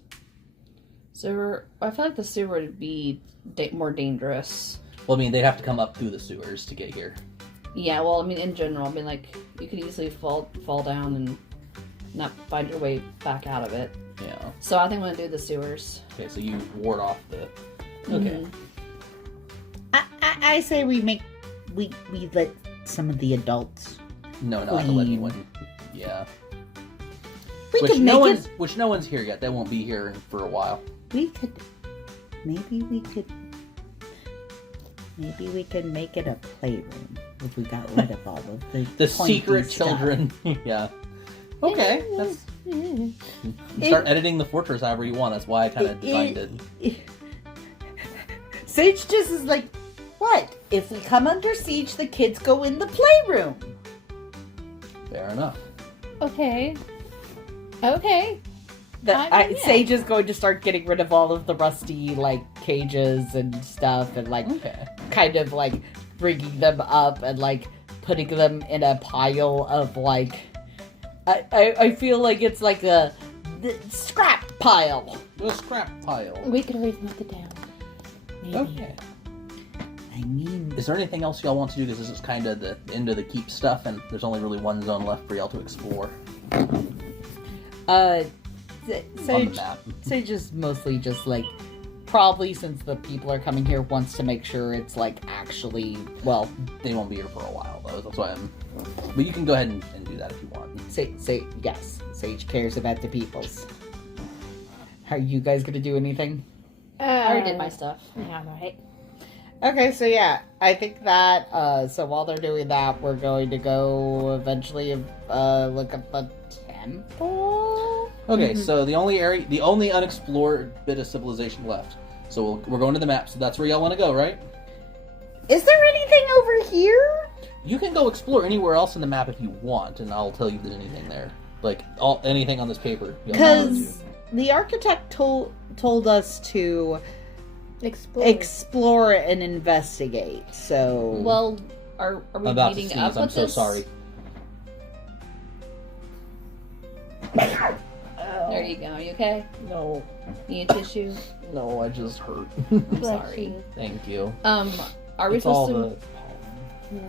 So I feel like the sewer would be more dangerous. Well, I mean, they'd have to come up through the sewers to get here. Yeah, well, I mean, in general, I mean, like, you could easily fall down and not find your way back out of it. Yeah. So I think I'm gonna do the sewers. Okay, so you ward off the. Okay. I say we let some of the adults. No, not to let Clean. anyone. Yeah. We Which could no make one's which no one's here yet. They won't be here for a while. Maybe we could make it a playroom if we got rid of all of the The pointy secret stuff. children. Yeah. Okay. That's. You start editing the fortress however you want. That's why I kind of designed it. Sage just is like, what? If we come under siege, the kids go in the playroom. Fair enough. Okay. Okay. Yeah. Yeah. Sage is going to start getting rid of all of the rusty like cages and stuff, and like Okay. kind of like bringing them up and like putting them in a pile of like. I feel like it's like the scrap pile. The scrap pile. We could always melt it down. Maybe. Okay. I mean, Is there anything else y'all want to do? Because this is kind of the end of the keep stuff, and there's only really one zone left for y'all to explore on the Sage. map. Sage is mostly just like, probably since the people are coming here, wants to make sure it's like actually, well, They won't be here for a while, though. That's why I'm. But you can go ahead and do that if you want. yes, Sage cares about the peoples. Are you guys gonna do anything? I already did my stuff. Yeah, right. Okay, so yeah, I think that, so while they're doing that, we're going to go eventually, look up the temple? Okay, so the only unexplored bit of civilization left. So we're going to the map. So that's where y'all want to go, right? Is there anything over here? You can go explore anywhere else in the map if you want, and I'll tell you if there's anything there. Like anything on this paper. y'all can go Because the architect told us to Explore. explore and investigate, so... Well, are to. we I'm about to meeting sneeze. up I'm with so this? sorry. There you go. Are you okay? No, Need a tissue? no, I just hurt. I'm Bless sorry. you. Thank you. Are we It's all supposed to? the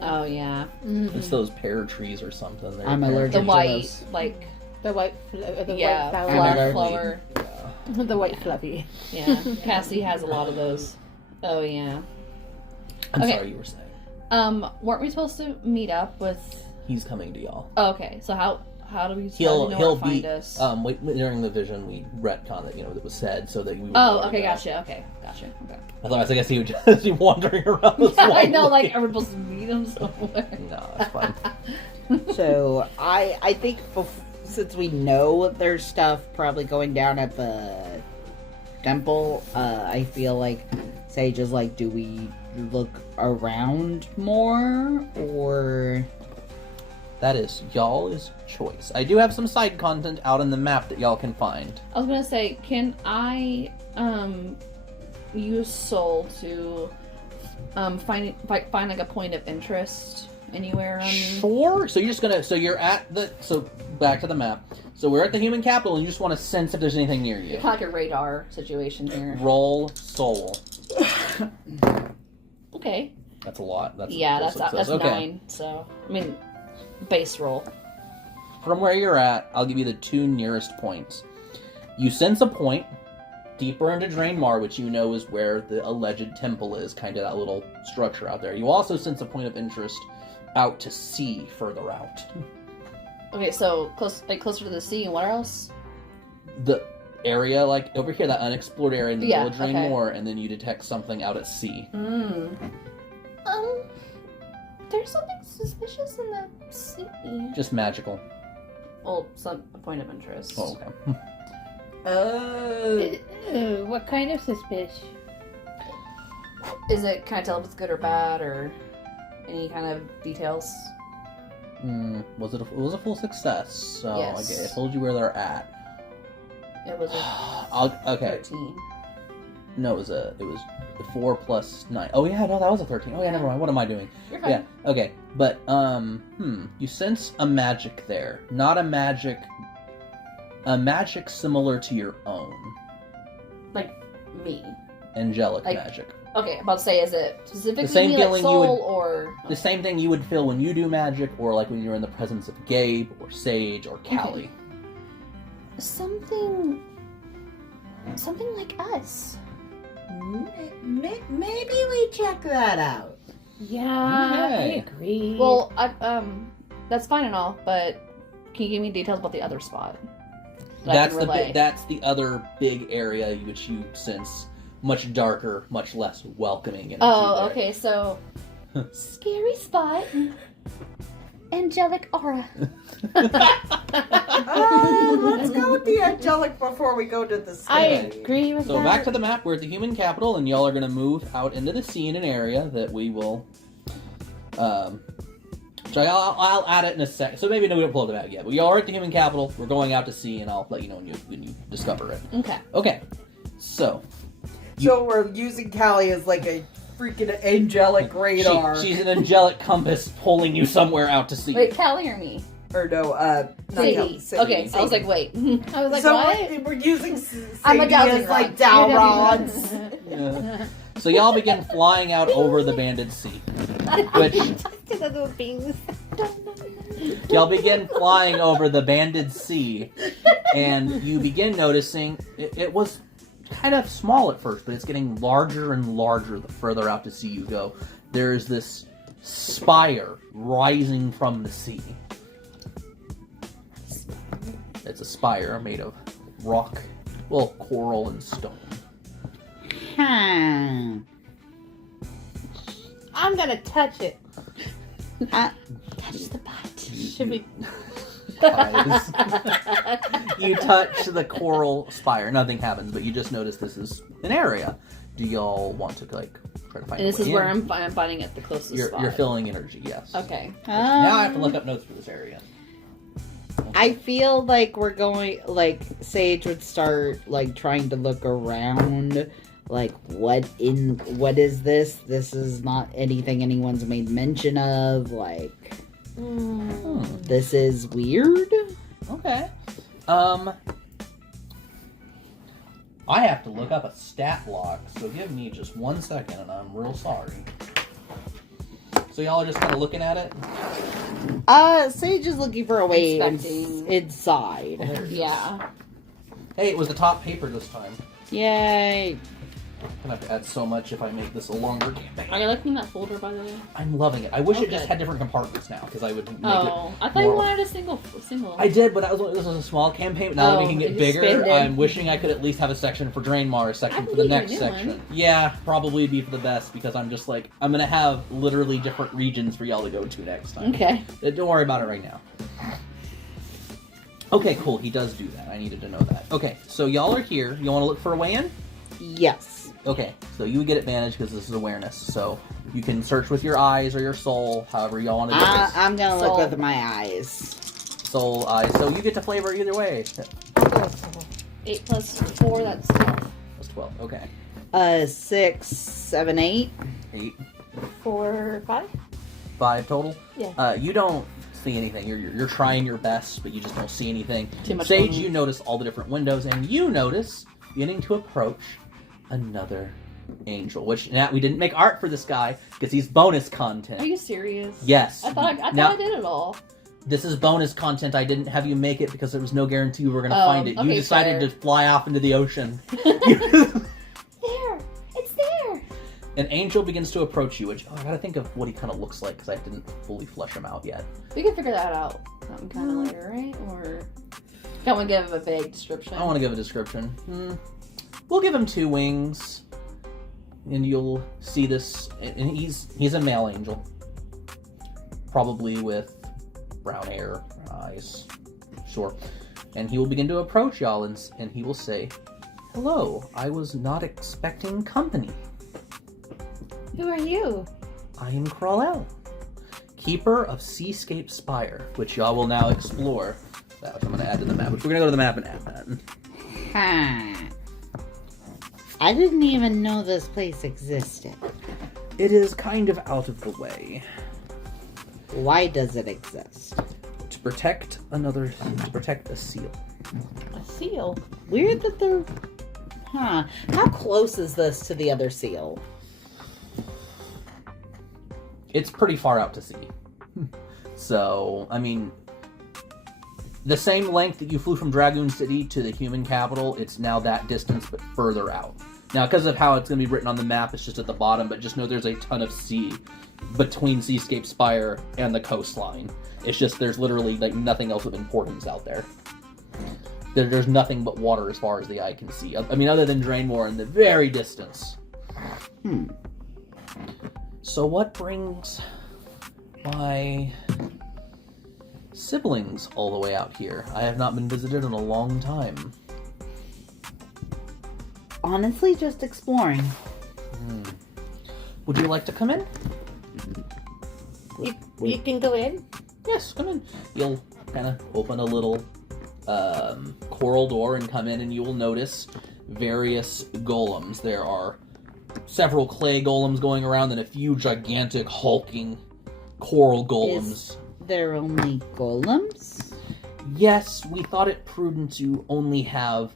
Oh yeah, It's those pear trees or something. They're I'm apparently- allergic the to white, those. like The white, the yeah, white I'm flower. allergic. flower. The white fluffy. Yeah, Cassie has a lot of those. Oh yeah. I'm Okay. sorry, you were saying. Weren't we supposed to meet up with? He's coming to y'all. Oh, okay, so how do we? He'll know where to be find us? during the vision we retcon that that was said so that we would Oh, know okay, to go. gotcha. Okay. Otherwise, I guess he would just be wandering around the swamp. I know, like, looking- are we supposed to meet him somewhere? No, it's fine. So, I think since we know there's stuff probably going down at the temple, I feel like Sage is like, do we look around more, or... That is y'all's choice. I do have some side content out in the map that y'all can find. I was gonna say, can I use Soul to find like a point of interest anywhere around me? Sure. So back to the map. So we're at the human capital, and you just want to sense if there's anything near you. Kind of like a radar situation here. Roll soul. Okay. That's a lot. That's That's okay. 9. So I mean, base roll. From where you're at, I'll give you the 2 nearest points. You sense a point deeper into Draenmar, which you know is where the alleged temple is, kind of that little structure out there. You also sense a point of interest out to sea further out. Okay, so closer to the sea, and what else? The area, like over here, that unexplored area in the Yeah, middle of Draenmar, and then you detect something out at sea. There's something suspicious in the sea. Just magical. Well, a point of interest. Oh, okay. What kind of suspicion? Is it, can I tell if it's good or bad, or any kind of details? It was a full success, so Yes. I told you where they're at. It was a Okay. 13. No, it was 4 plus 9. Oh yeah, no, that was a 13. Oh yeah, never mind. What am I doing? You're fine. Yeah, okay. But, you sense a magic there. Not a magic similar to your own. Like me. Angelic Like- magic. Okay, I'm about to say, is it specifically The same me, like feeling you soul, would- or... The same thing you would feel when you do magic, or like when you're in the presence of Gabe, or Sage, or Callie. Something like us. Maybe we check that out. Yeah, Okay. I agree. Well, that's fine and all, but can you give me details about the other spot? that I can relay? That's the other big area which you sense much darker, much less welcoming energy Oh, there. okay, so... Scary spot. Angelic aura. Let's go with the angelic before we go to the I stage. agree with So that. back to the map, we're at the human capital, and y'all are going to move out into the sea in an area that we will, which I'll add it in a sec. So maybe we don't pull the map yet, but y'all are at the human capital. We're going out to sea, and I'll let you know when you discover it. Okay. Okay, so So we're using Callie as like a freaking angelic radar. she's an angelic compass pulling you somewhere out to sea. Wait, Callie or me? Or no, not Sadie. Callie, Sadie. Okay, I was like, wait. I was like, So what? we're using I'm a Sadie dowsing as like rod. dowel You're rods. definitely- Yeah. So y'all begin flying out over the banded sea, which Just the little things. y'all begin flying over the banded sea, and you begin noticing it was kind of small at first, but it's getting larger and larger the further out to sea you go. There's this spire rising from the sea. It's a spire made of rock, well, coral and stone. I'm gonna touch it. Touch the butt. Should we? Eyes. You touch the coral spire. Nothing happens, but you just notice this is an area. Do y'all want to like try to find? And this a way is where in? I'm finding it the closest You're spot. filling energy. Yes. Okay. Now I have to look up notes for this area. I feel like we're going, like, Sage would start, like, trying to look around, like, what is this? This is not anything anyone's made mention of, like, this is weird. Okay. I have to look up a stat block, so give me just 1 second, and I'm real sorry. So y'all are just kind of looking at it? Sage is looking for a way Inspecting. inside. Yeah. Hey, it was the top paper this time. Yay. I'm gonna have to add so much if I make this a longer Are campaign. you liking that folder, by the way? I'm loving it. I wish it Okay. just had different compartments now, because I would make Oh, it I thought you more- wanted a single. I did, but this was a small campaign. But now that we Oh, can get it bigger, expanded. I'm wishing I could at least have a section for Draenmar, a section I for the believe next you're new section. one. Yeah, probably be for the best, because I'm just like, I'm gonna have literally different regions for y'all to go to next time. Okay. Don't worry about it right now. Okay, cool. He does do that. I needed to know that. Okay, so y'all are here. You want to look for a way in? Yes. Okay, so you would get advantage because this is awareness. So you can search with your eyes or your soul, however y'all want to do this. I'm gonna Soul. look with my eyes. Soul, eyes. So you get to flavor either way. 8 plus 4, that's 12. That's 12. Okay. 6, 7, 8. 8, 4, 5. 5 total. Yeah. You don't see anything. You're trying your best, but you just don't see anything. Too much Sage, going on. you notice all the different windows, and you notice beginning to approach another angel. Which now we didn't make art for this guy because he's bonus content. Are you serious? Yes. I thought I Now- did it all. This is bonus content. I didn't have you make it because there was no guarantee we were going to Oh, find it. You okay, decided fair. to fly off into the ocean. There. It's there. An angel begins to approach you, which I gotta think of what he kind of looks like because I didn't fully flesh him out yet. We can figure that out kind of later, right? Or don't want to give a vague description. I want to give a description. We'll give him 2 wings, and you'll see this. And he's a male angel, probably with brown hair, eyes, sure. And he will begin to approach y'all, and he will say, "Hello, I was not expecting company. Who are you? I am Kralel, keeper of Seascape Spire," which y'all will now explore. That which I'm going to add to the map. Which we're going to go to the map and add that. I didn't even know this place existed. It is kind of out of the way. Why does it exist? To protect a seal. A seal. Weird that they're... How close is this to the other seal? It's pretty far out to sea. So, I mean, the same length that you flew from Dragoon City to the human capital, it's now that distance, but further out. Now, because of how it's going to be written on the map, it's just at the bottom, but just know there's a ton of sea between Seascape Spire and the coastline. It's just there's literally like nothing else of importance out there. There's nothing but water as far as the eye can see. I mean, other than Draenmore in the very distance. So what brings my siblings all the way out here? I have not been visited in a long time. Honestly, just exploring. Would you like to come in? You can go in. Yes, come in. You'll kind of open a little coral door and come in, and you will notice various golems. There are several clay golems going around and a few gigantic hulking coral golems. There are only golems? Yes, we thought it prudent to only have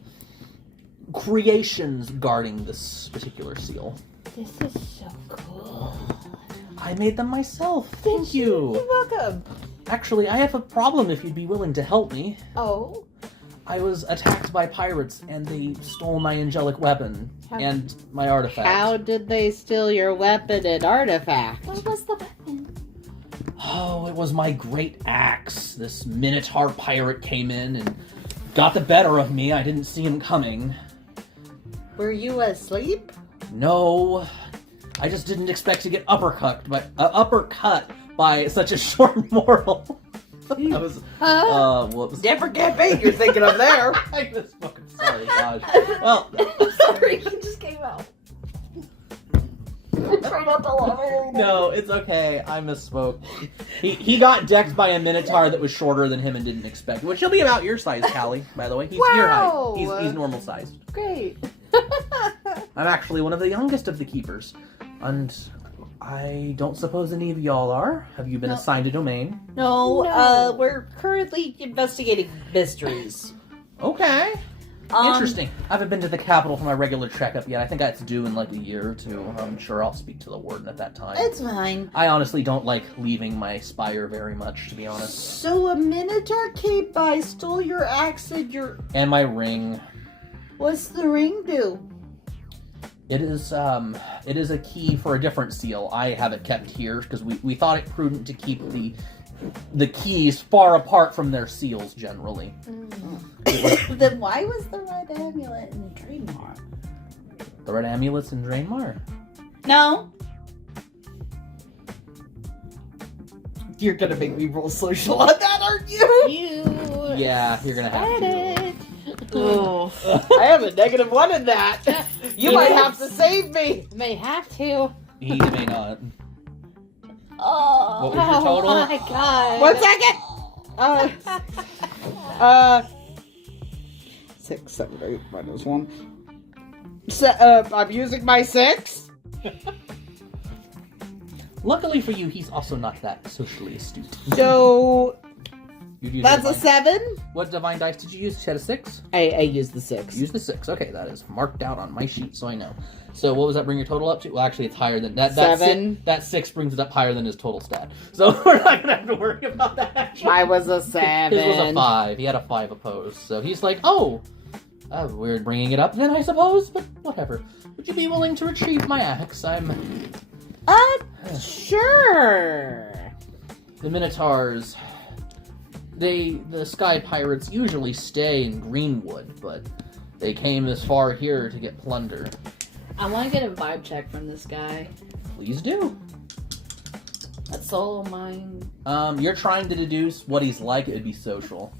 creations guarding this particular seal. This is so cool. I made them myself. Thank you. You're welcome. Actually, I have a problem if you'd be willing to help me. Oh. I was attacked by pirates and they stole my angelic weapon and my artifact. How did they steal your weapon and artifact? What was the weapon? Oh, it was my great axe. This Minotaur pirate came in and got the better of me. I didn't see him coming. Were you asleep? No, I just didn't expect to get uppercut by such a short mortal. That was, whoops. Different campaign you're thinking of there. I misspoke. Sorry, gosh. Well, I'm sorry, it just came out. Try not to laugh. no, it's okay. I misspoke. He got decked by a Minotaur that was shorter than him and didn't expect, which he'll be about your size, Callie, by the way. He's your Wow. height. He's normal sized. Great. I'm actually one of the youngest of the keepers, and I don't suppose any of y'all are. Have you been No. assigned a domain? No, No. we're currently investigating mysteries. Okay. Interesting. I haven't been to the capital for my regular checkup yet. I think that's due in like a year or two. I'm sure I'll speak to the warden at that time. It's fine. I honestly don't like leaving my spire very much, to be honest. So a Minotaur came by, stole your axe and your... And my ring. What's the ring do? It is a key for a different seal. I have it kept here because we thought it prudent to keep the keys far apart from their seals generally. Then why was the red amulet in Draenmar? The red amulets in Draenmar. No. You're gonna make me roll social on that, aren't you? You Yeah, you're gonna have said to. it. Oh. I have a -1 in that. You might have to save me. May have to. He may not. Oh. What was your total? Oh my god. 1 second. 6, 7, 8 minus 1. I'm using my 6. Luckily for you, he's also not that socially astute. So You'd use that's a divine- 7. What divine dice did you use? You had a 6? I used the 6. Use the 6. Okay, that is marked out on my sheet, so I know. So what was that bring your total up to? Well, actually, it's higher than that. 7. That 6 brings it up higher than his total stat. So we're not gonna have to worry about that. Actually. I was a 7. His was a 5. He had a 5 opposed. So he's like, oh, weird bringing it up then, I suppose, but whatever. Would you be willing to retrieve my axe? Sure. The Minotaurs, the Sky Pirates usually stay in Greenwood, but they came this far here to get plunder. I want to get a vibe check from this guy. Please do. That soul of mine. You're trying to deduce what he's like. It'd be social.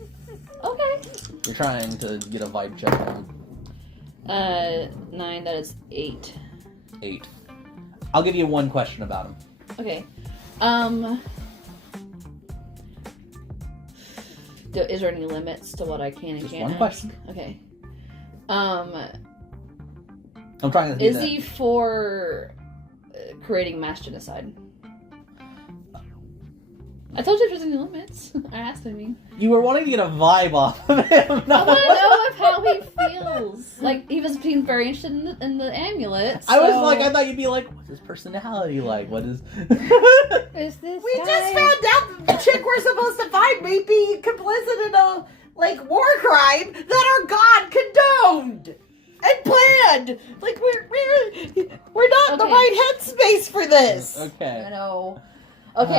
Okay. You're trying to get a vibe check on 9. That is 8. 8. I'll give you one question about him. Okay. Is there any limits to what I can and Just can't one ask? question. Okay. I'm trying to think Is that. he for creating mass genocide? I told you if there's any limits. I asked him. You were wanting to get a vibe off of him. I Not want to know of how he feels. Like, he was being very interested in the amulet. I was so- like, I thought you'd be like, what's his personality like? What is... Is this We guy? just found out the chick we're supposed to find may be complicit in a war crime that our god condoned and planned. Like we're not in the Okay. right headspace for this. I Okay. know. Okay,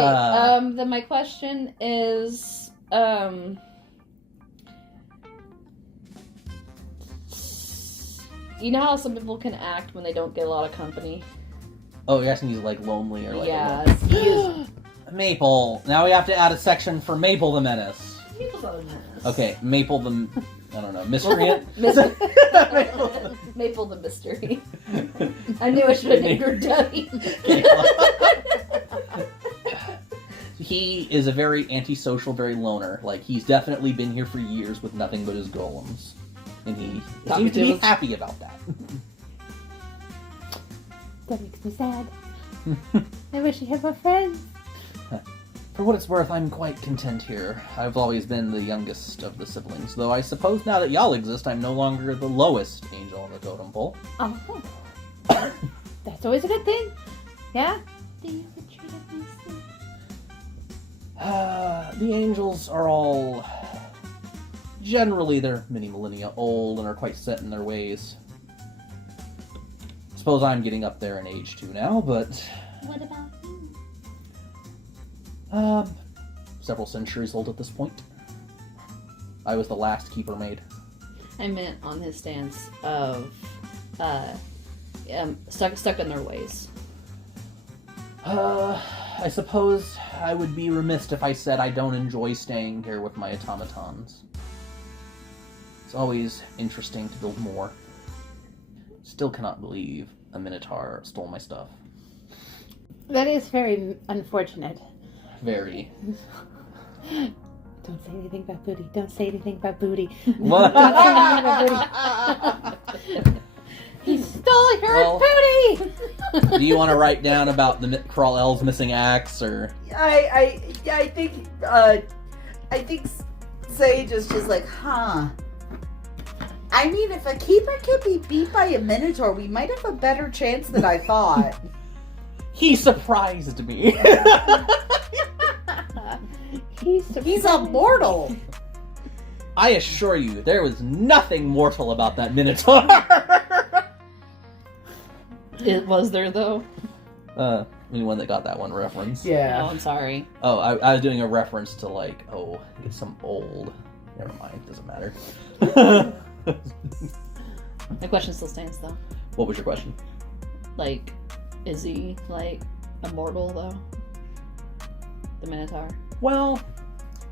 then my question is, you know how some people can act when they don't get a lot of company? Oh, you're asking he's like lonely or like... Yes, he is. Maple. Now we have to add a section for Maple the Menace. People's other menace. Okay, Maple the... I don't know, Miscreant? Maple the mystery. I knew I should have named her Debbie. He is a very antisocial, very loner. Like, he's definitely been here for years with nothing but his golems. And he seems to be happy about that. That makes me sad. I wish I had more friends. For what it's worth, I'm quite content here. I've always been the youngest of the siblings, though I suppose now that y'all exist, I'm no longer the lowest angel on the totem pole. Oh. That's always a good thing. Yeah? Do you ever treat it nicely? The angels are all... Generally, they're many millennia old and are quite set in their ways. Suppose I'm getting up there in age too now, but... What about you? Several centuries old at this point. I was the last keeper made. I meant on his stance of stuck in their ways. I suppose I would be remiss if I said I don't enjoy staying here with my automatons. It's always interesting to build more. Still cannot believe a Minotaur stole my stuff. That is very unfortunate. Very. Don't say anything about booty. Don't say anything about booty. What? Don't say anything about booty. He stole your booty! Do you want to write down about the Krall-El's missing axe, or? I think Sage is just like, huh. I mean, if a keeper could be beat by a Minotaur, we might have a better chance than I thought. He surprised me. He's a mortal. I assure you, there was nothing mortal about that Minotaur. Was there though? Anyone that got that one reference? No, I'm sorry. Oh, I was doing a reference to like, it's some old. Never mind, doesn't matter. My question still stands though. What was your question? Like, is he like immortal though? The Minotaur. Well,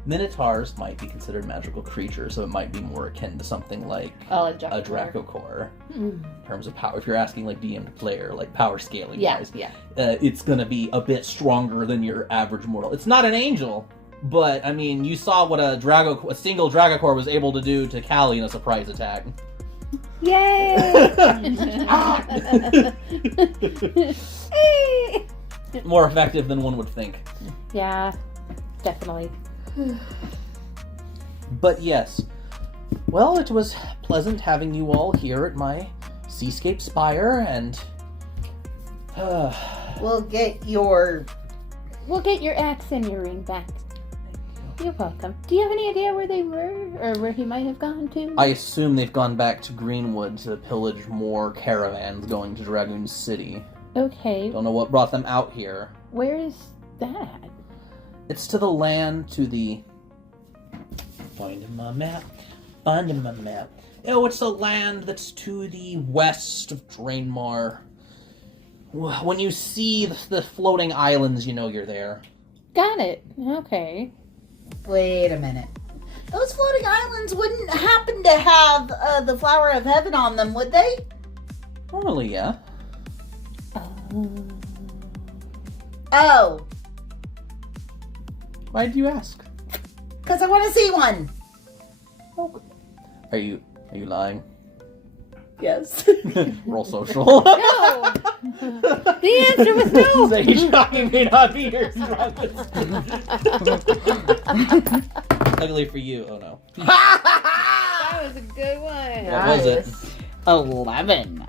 Minotaurs might be considered magical creatures, so it might be more akin to something like Like a Dracocore in terms of power. If you're asking like DM to player, like power scaling wise, it's gonna be a bit stronger than your average mortal. It's not an angel, but I mean, you saw what a single Dracocore was able to do to Callie in a surprise attack. Yay! More effective than one would think. Yeah, definitely. But yes, well, it was pleasant having you all here at my Seascape Spire, and We'll get your axe and your ring back. You're welcome. Do you have any idea where they were, or where he might have gone to? I assume they've gone back to Greenwood to pillage more caravans going to Dragoon City. Okay, Don't know what brought them out here. where is that? It's to the land to the... Finding my map. Oh, it's a land that's to the west of Draenmar. When you see the floating islands, you know you're there. Got it. Okay. Wait a minute. Those floating islands wouldn't happen to have the Flower of Heaven on them, would they? Normally, yeah. Oh, Why did you ask? because I want to see one. Are you lying? Yes. Roll social. No! The answer was no! Sage talking may not be your strongest. Luckily for you, oh no. That was a good one. What was it? 11.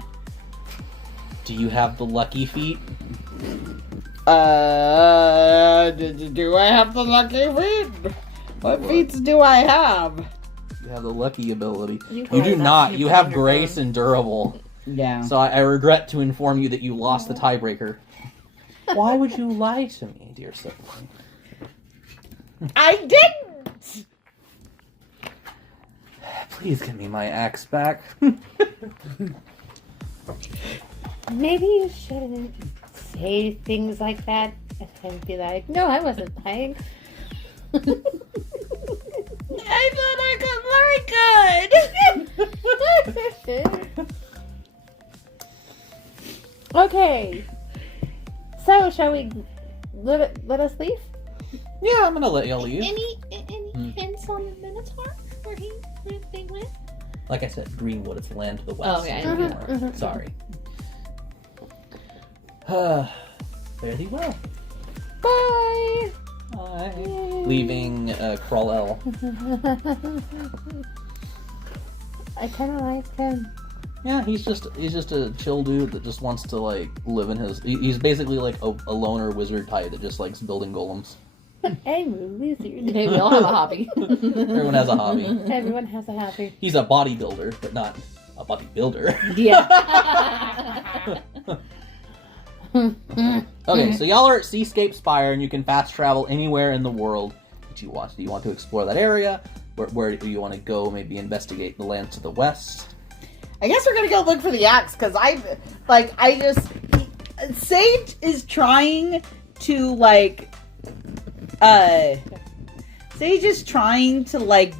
Do you have the lucky feat? Do I have the lucky feat? What feats do I have? You have the lucky ability. You You do have not. that. You have grace and durable. Yeah. So I regret to inform you that you lost the tiebreaker. Why would you lie to me, dear sibling? I didn't! Please give me my axe back. Maybe you shouldn't say things like that and be like, no, I wasn't lying. I thought I got very good! Okay. So, shall we let us leave? Yeah, I'm gonna let y'all leave. Any hints on the Minotaur where they went? Like I said, Greenwood, it's the land to the west. Oh, yeah, Greenwood. Sorry. Fare thee well. Bye! Bye. Yay. Leaving Krall-El. I kind of like him. Yeah, he's just a chill dude that just wants to like live in his. He's basically like a loner wizard type that just likes building golems. I'm a wizard. Hey, we all have a hobby. Everyone has a hobby. Everyone has a hobby. He's a bodybuilder, but not a bodybuilder. Yeah. Okay, so y'all are at Seascape Spire, and you can fast travel anywhere in the world that you want. Do you want to explore that area? Where do you want to go? Maybe investigate the lands to the west. I guess we're gonna go look for the axe, because Sage is trying to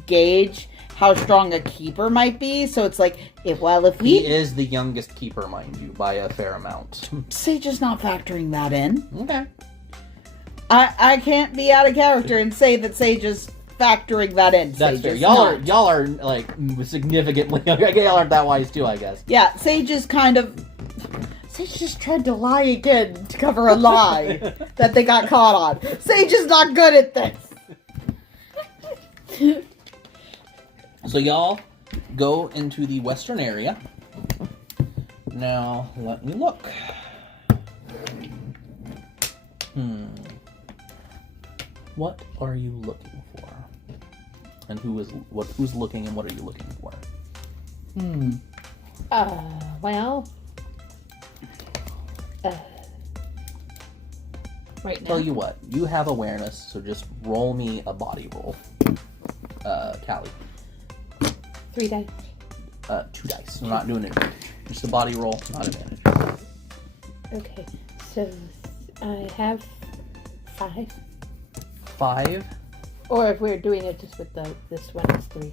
gauge how strong a keeper might be. So it's like, if He is the youngest keeper, mind you, by a fair amount. Sage is not factoring that in. Okay. I can't be out of character and say that Sage is factoring that in. That's Sage fair. is Y'all not. are like significantly younger. Y'all aren't that wise too, I guess. Yeah, Sage just tried to lie again to cover a lie that they got caught on. Sage is not good at this. So y'all go into the western area. Now let me look. What are you looking for? And who's looking and what are you looking for? Well. Right now. Tell you what, you have awareness, so just roll me a body roll. Callie. 3 dice. 2 dice. I'm not doing advantage. Just a body roll, not advantage. Okay, so I have 5. 5. Or if we're doing it just with this one, it's 3.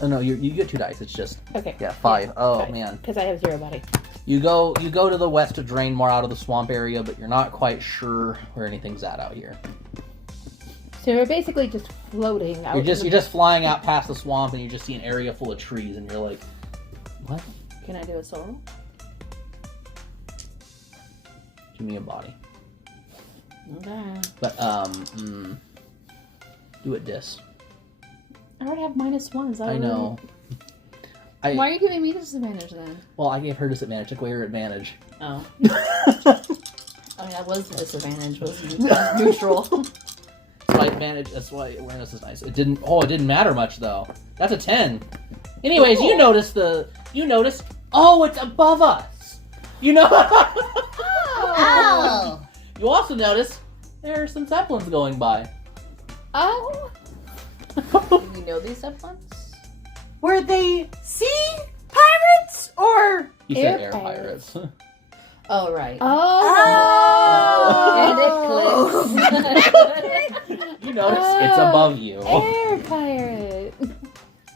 Oh no, you get 2 dice. It's just Okay. 5. Oh man. Because I have 0 body. You go to the west to drain more out of the swamp area, but you're not quite sure where anything's at out here. So we're basically just floating out. You're just flying out past the swamp, and you just see an area full of trees, and you're like, what? Can I do a soul roll? Give me a body. Okay. But do it dis. I already have -1. I know. Why are you giving me disadvantage then? Well, I gave her disadvantage. Took away her advantage. Oh. I mean, that was a disadvantage. Was neutral. That's why awareness is nice. It didn't matter much though. That's a 10. Anyways, Cool. you notice. Oh, it's above us. You know. Oh. You also notice there are some zeppelins going by. Oh! Do we know these zeppelins? Were they sea pirates or You said Air air pirates. Oh, right. Oh! And it clicks. You notice it's above you. Air pirate!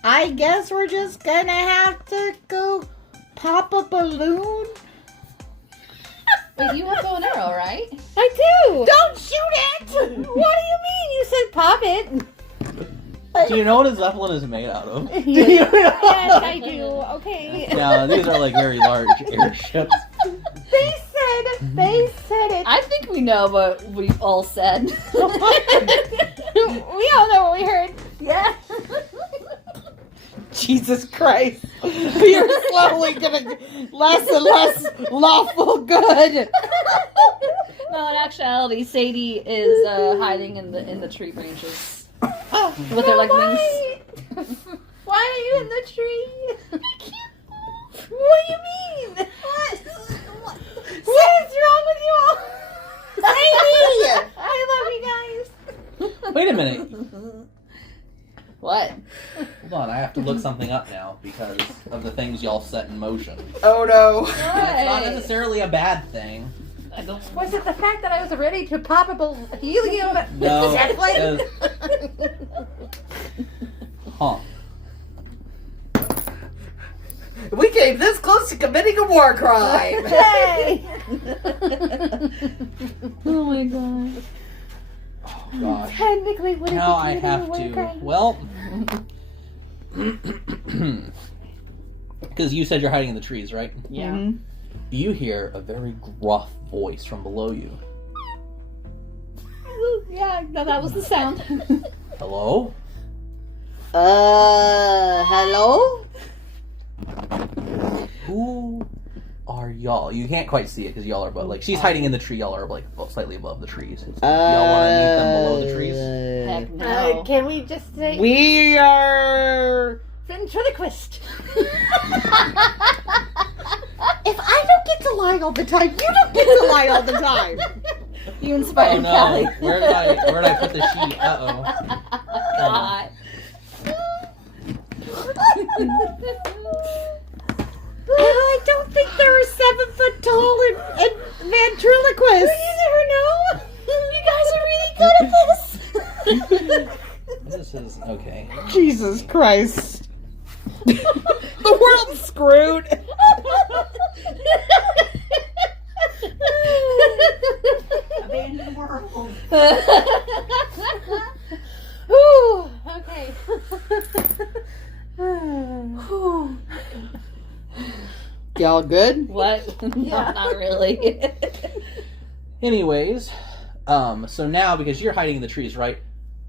I guess we're just gonna have to go pop a balloon? Wait, you have bow and arrow, right? I do! Don't shoot it! What do you mean? You said pop it! Do you know what a zeppelin is made out of? Yes, I do. Okay. Yeah, these are like very large airships. They said it. I think we know what we all said. We all know what we heard. Yeah. Jesus Christ. We are slowly getting less and less lawful good. No, in actuality, Sadie is hiding in the tree branches with her wings. Why are you in the tree? What do you mean? What is wrong with you all? Sadie! I love you guys. Wait a minute. What? Hold on, I have to look something up now because of the things y'all set in motion. Oh no. And it's not necessarily a bad thing. I don't. Was it the fact that I was ready to pop a helium? No. Zeppelin? Huh. We came this close to committing a war crime. Hey! Oh my god. Oh gosh. Technically, would it Now be I have committing a war to. crime? Well, because you said you're hiding in the trees, right? Yeah. You hear a very gruff voice from below you. Yeah, no, that was the sound. Hello? Hello? Who are y'all? You can't quite see it because y'all are above. Like she's hiding in the tree. Y'all are like slightly above the trees. Y'all want to meet them below the trees? Heck no. Can we just say We are. ventriloquist? If I don't get to lie all the time, you don't get to lie all the time. You Oh inspired no! Callie. Where did I put the sheet? Uh oh. God. I don't think there are 7 foot tall and Christ. The world's screwed. Abandoned world. Whew, okay. Y'all good? What? No, not really. Anyways, so now, because you're hiding in the trees, right?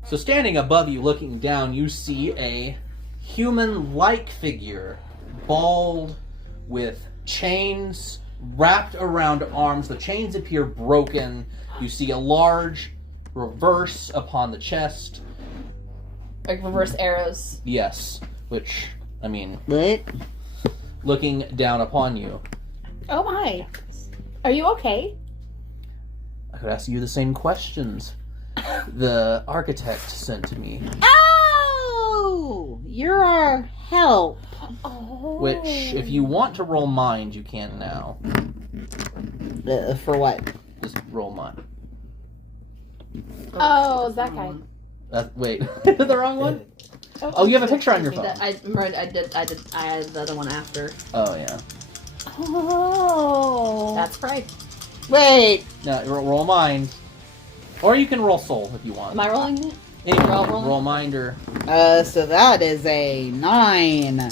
So standing above you, looking down, you see a human-like figure, bald, with chains wrapped around arms. The chains appear broken. You see a large reverse upon the chest. Like reverse arrows. Yes, which, I mean, What? looking down upon you. Oh my. Are you okay? I could ask you the same questions the architect sent to me. Oh! You're our help. Oh. Which, if you want to roll mind, you can now. For what? Just roll mind. Oh, that guy. Wait, the wrong one? Oh, you have a picture on your phone. I had the other one after. Oh, yeah. Oh. That's right. Wait. No, roll mind. Or you can roll soul if you want. Am I rolling it? Anyway, rolling? roll mind or... So that is a 9,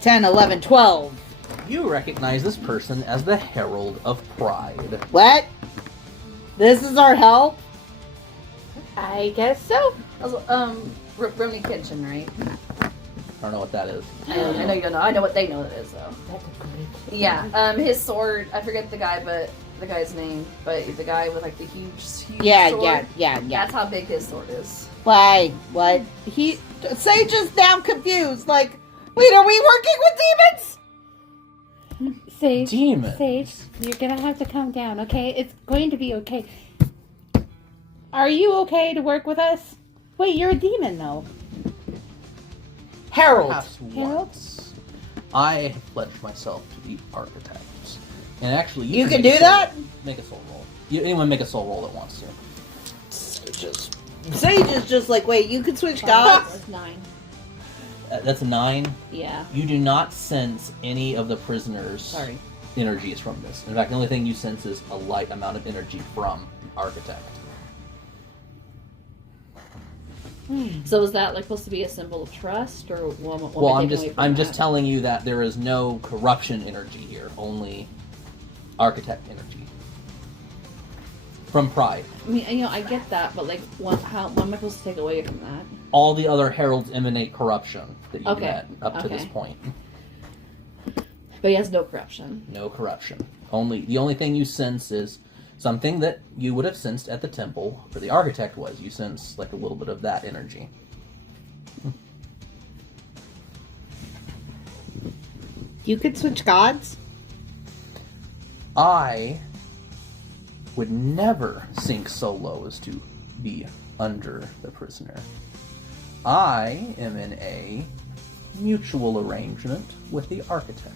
10, 11, 12. You recognize this person as the Herald of Pride. What? This is our help? I guess so. Rooney Kitchen, right? I don't know what that is. I know you don't know. I know what they know it is, though. That's a good. Yeah. His sword. I forget the guy's name, but the guy with like the huge Yeah, sword. yeah. That's how big his sword is. Why? What? Sage is now confused. Like, wait, are we working with demons? Sage. Demons. Sage, you're gonna have to calm down, okay? It's going to be okay. Are you okay to work with us? Wait, you're a demon, though. Harold. Perhaps Herald? once. I have pledged myself to the architect. And actually, You can make do a soul- that? Make a soul roll. Anyone make a soul roll that wants to. Sage is just like, wait, you can switch gods? That's 9. That's a 9. Yeah. You do not sense any of the prisoners' Sorry. energies from this. In fact, the only thing you sense is a light amount of energy from the architect. So is that like supposed to be a symbol of trust, or what am I Well, taking away from I'm that? just telling you that there is no corruption energy here, only architect energy from Pride. I mean, I get that, but like, what am I supposed to take away from that? All the other heralds emanate corruption that you Okay, met up to this okay. point. But he has no corruption. No corruption. The only thing you sense is something that you would have sensed at the temple where the architect was. You sense like a little bit of that energy. You could switch gods? I would never sink so low as to be under the prisoner. I am in a mutual arrangement with the architect.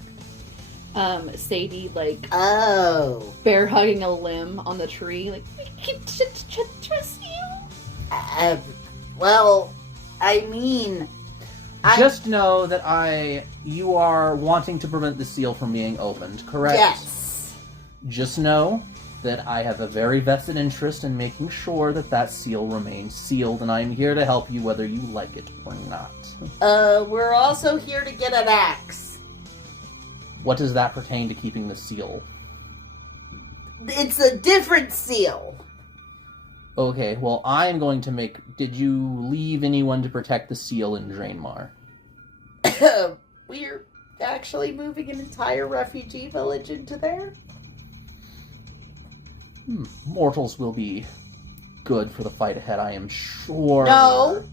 Sadie, like, Oh. bear hugging a limb on the tree, like, we can trust you. Well, I mean... Just know that you are wanting to prevent the seal from being opened, correct? Yes. Just know that I have a very vested interest in making sure that that seal remains sealed, and I am here to help you whether you like it or not. We're also here to get an axe. What does that pertain to keeping the seal? It's a different seal. Okay, well, I am going to make... Did you leave anyone to protect the seal in Draenmar? We're actually moving an entire refugee village into there. Mortals will be good for the fight ahead, I am sure. No.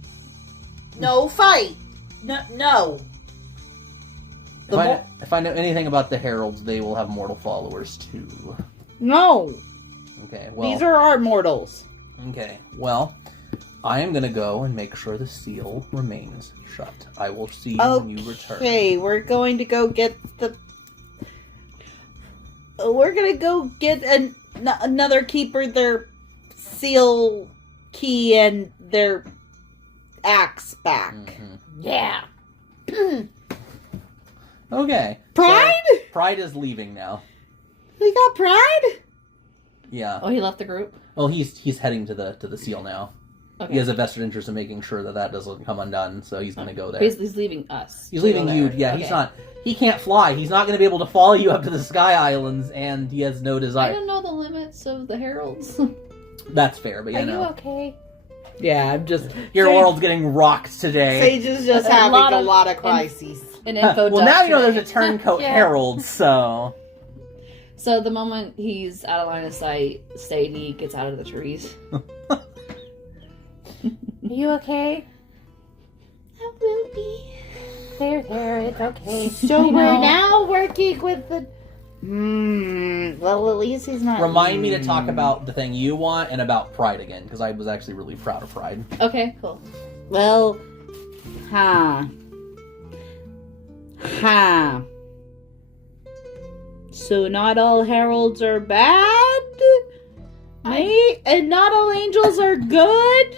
No fight. No. If I know anything about the heralds, they will have mortal followers too. No. Okay, well... These are our mortals. Okay, well, I am gonna go and make sure the seal remains shut. I will see you when you return. Okay, we're going to go get the... We're gonna go get another keeper their seal key and their axe back. Yeah. Okay. Pride? So, Pride is leaving now. We got Pride? Yeah. Oh, he left the group? Well, he's heading to the seal now. Okay. He has a vested interest in making sure that doesn't come undone, so he's going to go there. He's leaving us. He's to leaving go you. there. Yeah, Okay. He can't fly. He's not going to be able to follow you up to the Sky Islands, and he has no I desire. don't know the limits of the heralds. That's fair, but Are you you know. okay? Yeah, I'm just. Your Sage- world's getting rocked today. Sage is just A having lot a of lot of crises. An info Well, dump now you know today. there's a turncoat Yeah. herald, so. So the moment he's out of line of sight, Sadie gets out of the trees. Are you okay? I will be. There, it's okay. So I we're know. now working with the. Well, at least he's not. Remind me to talk about the thing you want and about Pride again, because I was actually really proud of Pride. Okay, cool. Well, So not all heralds are bad? And not all angels are good?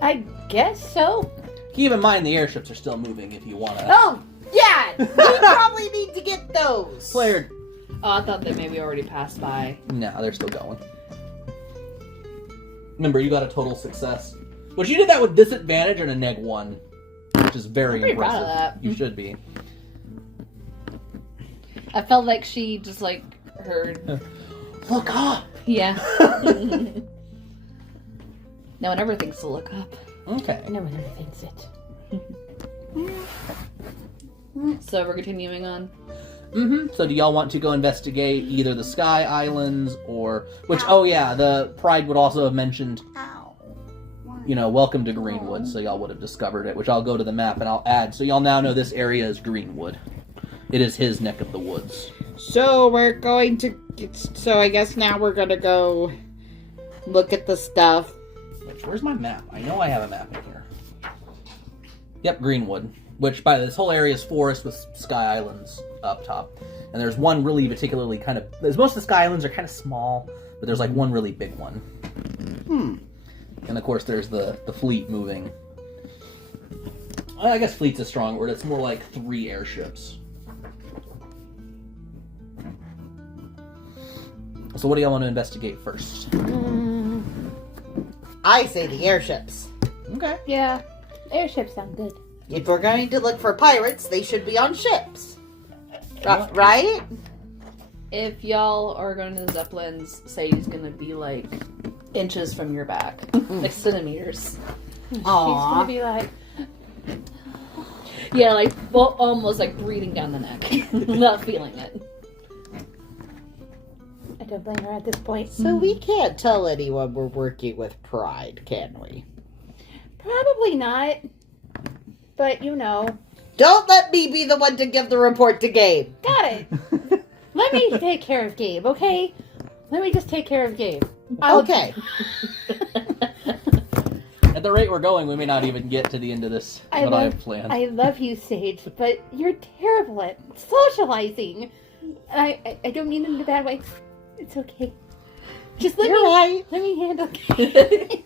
I guess so. Keep in mind the airships are still moving if you want to. Oh, yeah! We probably need to get those. Player. Oh, I thought they maybe already passed by. No, they're still going. Remember, you got a total success. But you did that with disadvantage and a -1, which is very I'm pretty impressive. proud of that. You should be. I felt like she just like heard. Look up! Yeah. No one ever thinks to look up. Okay. No one ever thinks it. So we're continuing on. So do y'all want to go investigate either the Sky Islands or... Which, oh yeah, the Pride would also have mentioned, you know, welcome to Greenwood, so y'all would have discovered it, which I'll go to the map and I'll add. So y'all now know this area is Greenwood. It is his neck of the woods. So we're going to. So I guess now we're gonna go look at the stuff. Which, where's my map? I know I have a map in here. Yep, Greenwood. Which, by this whole area is forest with Sky Islands up top. And there's one really particularly kind of... Most of the Sky Islands are kind of small, but there's like one really big one. And of course there's the fleet moving. I guess fleet's a strong word. It's more like 3 airships. So what do y'all want to investigate first? I say the airships. Okay. Yeah, airships sound good. If we're going to look for pirates, they should be on ships. Right? If y'all are going to the Zeppelins, Sadie's gonna be like inches from your back, like centimeters. She's Aww. gonna be like, Yeah, like well, almost like breathing down the neck, without feeling it. I don't blame her at this point. So we can't tell anyone we're working with Pride, can we? Probably not. But you know, Don't let me be the one to give the report to Gabe. got it. Let me take care of Gabe, okay? Let me just take care of Gabe. Okay. At the rate we're going, we may not even get to the end of this. I What I love- have planned. I love you, Sage, but you're terrible at socializing. And I don't mean it in a bad way. It's okay. Just let You're me right. let me handle Gabe.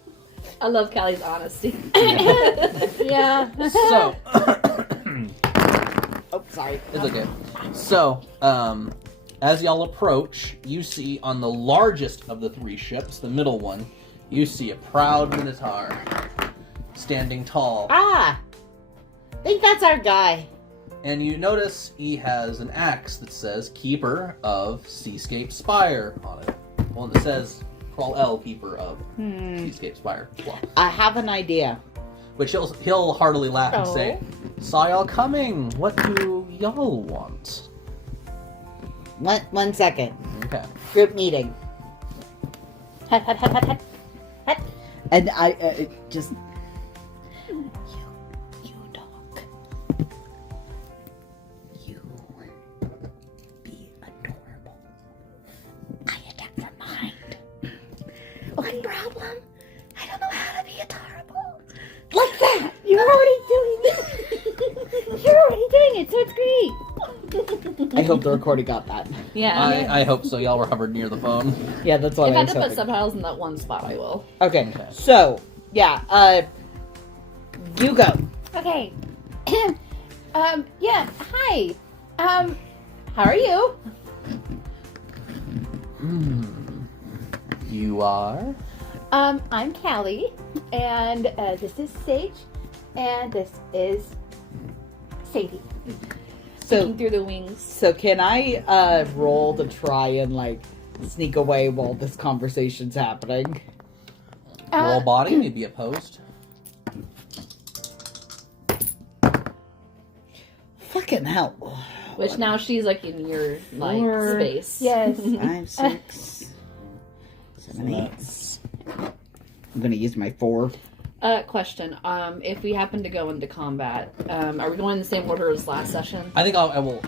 I love Callie's honesty. Yeah. So, Oh, sorry. it's okay. So, as y'all approach, you see on the largest of the 3 ships, the middle one, you see a proud Minotaur standing tall. Ah! I think that's our guy. And you notice he has an axe that says Keeper of Seascape Spire on it. Well, it says Crawl L, Keeper of Seascape Spire. Well, I have an idea. which he'll heartily laugh and say, Oh. "Saw y'all coming. What do y'all want?" 1 second. Okay. Group meeting. Hut, hut, hut, hut, hut. Hut. And I just. You talk. You be adorable. I attack from behind. One problem. I don't know how to be adorable. Like that. You're already doing it. You're already doing it, so it's great. I hope the recording got that. Yeah. I hope so. Y'all were hovered near the phone. Yeah, that's what If I I was have to put hoping. subtitles in that one spot, I will. Okay, Okay. so yeah, You go. Okay. Yeah. Hi. How are you? You are? I'm Callie, and this is Sage, and this is Sadie. So, Peeking through the wings. so can I roll to try and like sneak away while this conversation's happening? Roll body, maybe opposed. Fucking hell. Which now she's like in your like Four. space. Yes. 5, 6, 7, 8. I'm gonna use my 4. Question. If we happen to go into combat, are we going in the same order as last session? I think I will.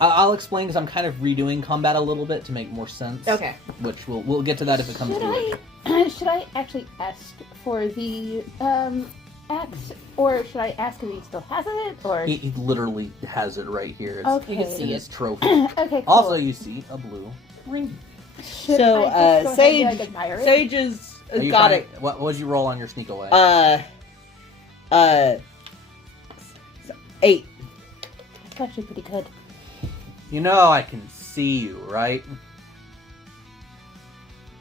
I'll explain because I'm kind of redoing combat a little bit to make more sense. Okay. Which we'll get to that if it comes Should to it. should I actually ask for the axe, or should I ask if he still has it, or? He literally has it right here. It's Okay. You can see in it. his trophy. Okay. Cool. Also, you see a blue ring. Should So, I just go ahead Sage- and, like, admire it? Sage is Are you got trying- it. What would you roll on your sneak away? 8. It's actually pretty good. You know I can see you, right?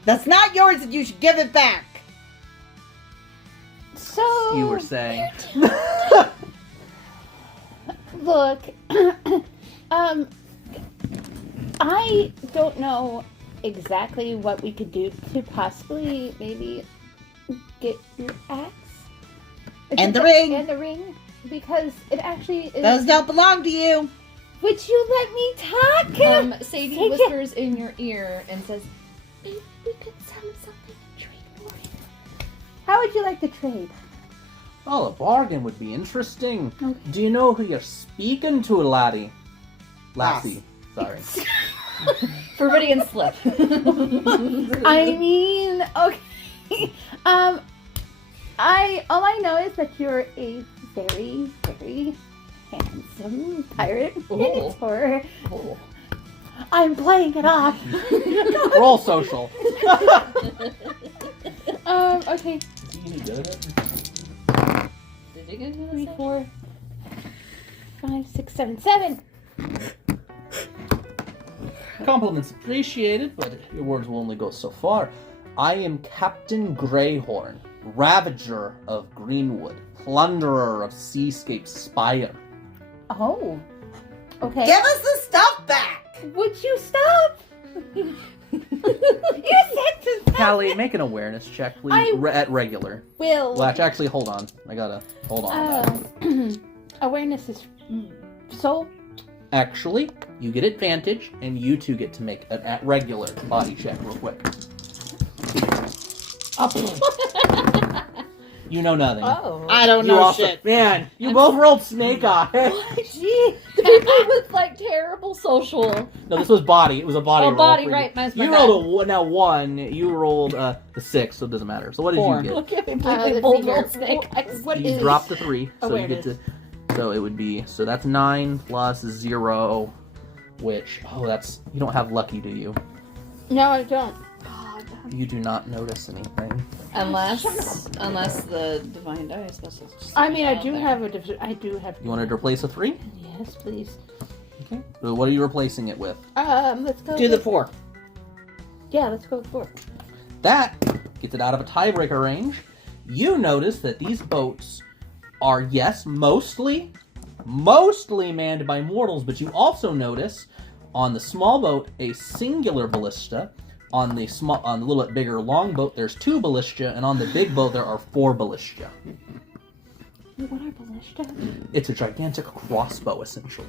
That's not yours, and you should give it back. So You were saying. look, I don't know exactly what we could do to possibly maybe get your axe And the ring. and the ring, because it actually is. Those don't belong to you. Would you let me talk? Sadie Take it. whispers in your ear and says, Maybe we could sell something and trade for it. How would you like to trade? Oh, a bargain would be interesting. Okay. Do you know who you're speaking to, laddie? Lassie. Sorry. Floridian slip. I mean, okay. All I know is that you're a very, very handsome pirate. Ooh. And it's for. Oh. I'm playing it off. Roll social. Okay. Is he any good at it? Did you get 3, 4, 5, 6, 7, 7. Compliments appreciated, but your words will only go so far. I am Captain Greyhorn, Ravager of Greenwood, Plunderer of Seascape Spire. Oh. Okay. Give us the stuff back. Would you stop? You said to stop. Callie, make an awareness check, please. I At regular. Will. Well, actually, hold on. I gotta hold on. Awareness is soul. Actually, you get advantage, and you two get to make an at regular body check real quick. You know nothing. Oh. I don't You know also, shit. man, you both rolled snake eye. Gee. The people with like terrible social. No, this was body. It was a body Oh, roll. body, for you. right, that's my You bad. rolled a one. You rolled the 6, so it doesn't matter. So what did 4. you get? Look at me, let's bold see here. roll snake eyes. What You is dropped the 3, so awareness? you get to. So it would be. So that's 9 plus 0, which that's you don't have lucky, do you? No, I don't. You do not notice anything. Unless the divine die is supposed to just I mean, I out do there. have I do have. You wanted to replace a 3? Yes, please. Okay. So what are you replacing it with? Let's go. Do the with- 4. Yeah, let's go with 4. That gets it out of a tiebreaker range. You notice that these boats are, yes, mostly manned by mortals, but you also notice on the small boat a singular ballista. On the little bit bigger longboat, there's 2 ballista, and on the big boat there are 4 ballista. What are ballista? It's a gigantic crossbow, essentially.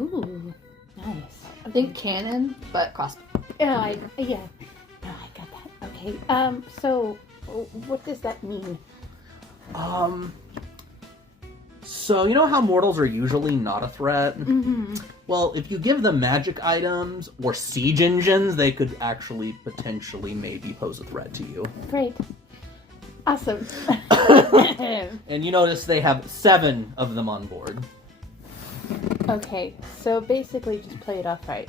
Ooh, nice. I think cannon, but crossbow. Yeah. No, I got that. Okay. So, what does that mean? So you know how mortals are usually not a threat? Mm-hmm. Well, if you give them magic items or siege engines, they could actually potentially maybe pose a threat to you. Great. Awesome. And you notice they have 7 of them on board. Okay, so basically just play it off right?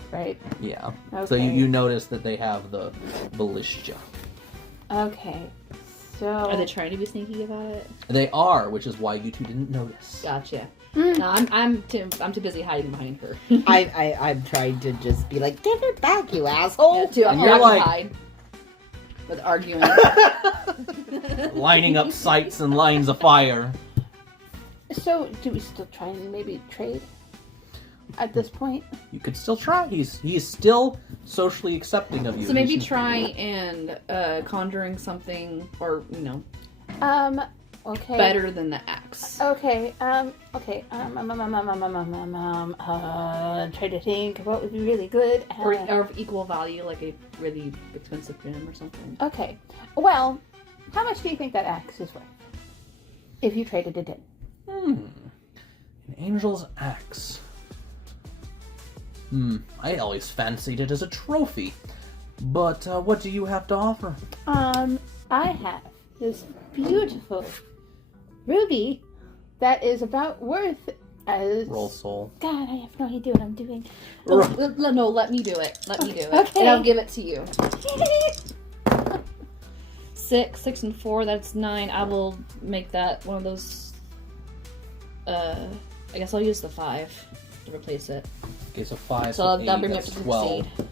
Yeah. Okay. So you notice that they have the ballista. Okay. So Are they trying to be sneaky about it? They are, which is why you two didn't notice. Gotcha. Mm. No, I'm too busy hiding behind her. I'm trying to just be like, give it back, you asshole. Yeah, too. I'm And you're like- occupied with arguing. Lining up sights and lines of fire. So, do we still try and maybe trade at this point? You could still try. He's still socially accepting of you. So maybe He's- try and conjuring something, or Okay. better than the axe. Okay. Okay. Try to think what would be really good. Or of equal value, like a really expensive gem or something. Okay. Well, how much do you think that axe is worth? If you traded it in. An angel's axe. I always fancied it as a trophy. But what do you have to offer? I have this beautiful ruby that is about worth as. Roll soul. God, I have no idea what I'm doing. No, let me do it. Let me do it. Okay. And I'll give it to you. 6 and 4, that's 9. I will make that one of those. I guess I'll use the 5 to replace it. Okay, so 5. So plus that'll 8, bring me up that's to 12. succeed.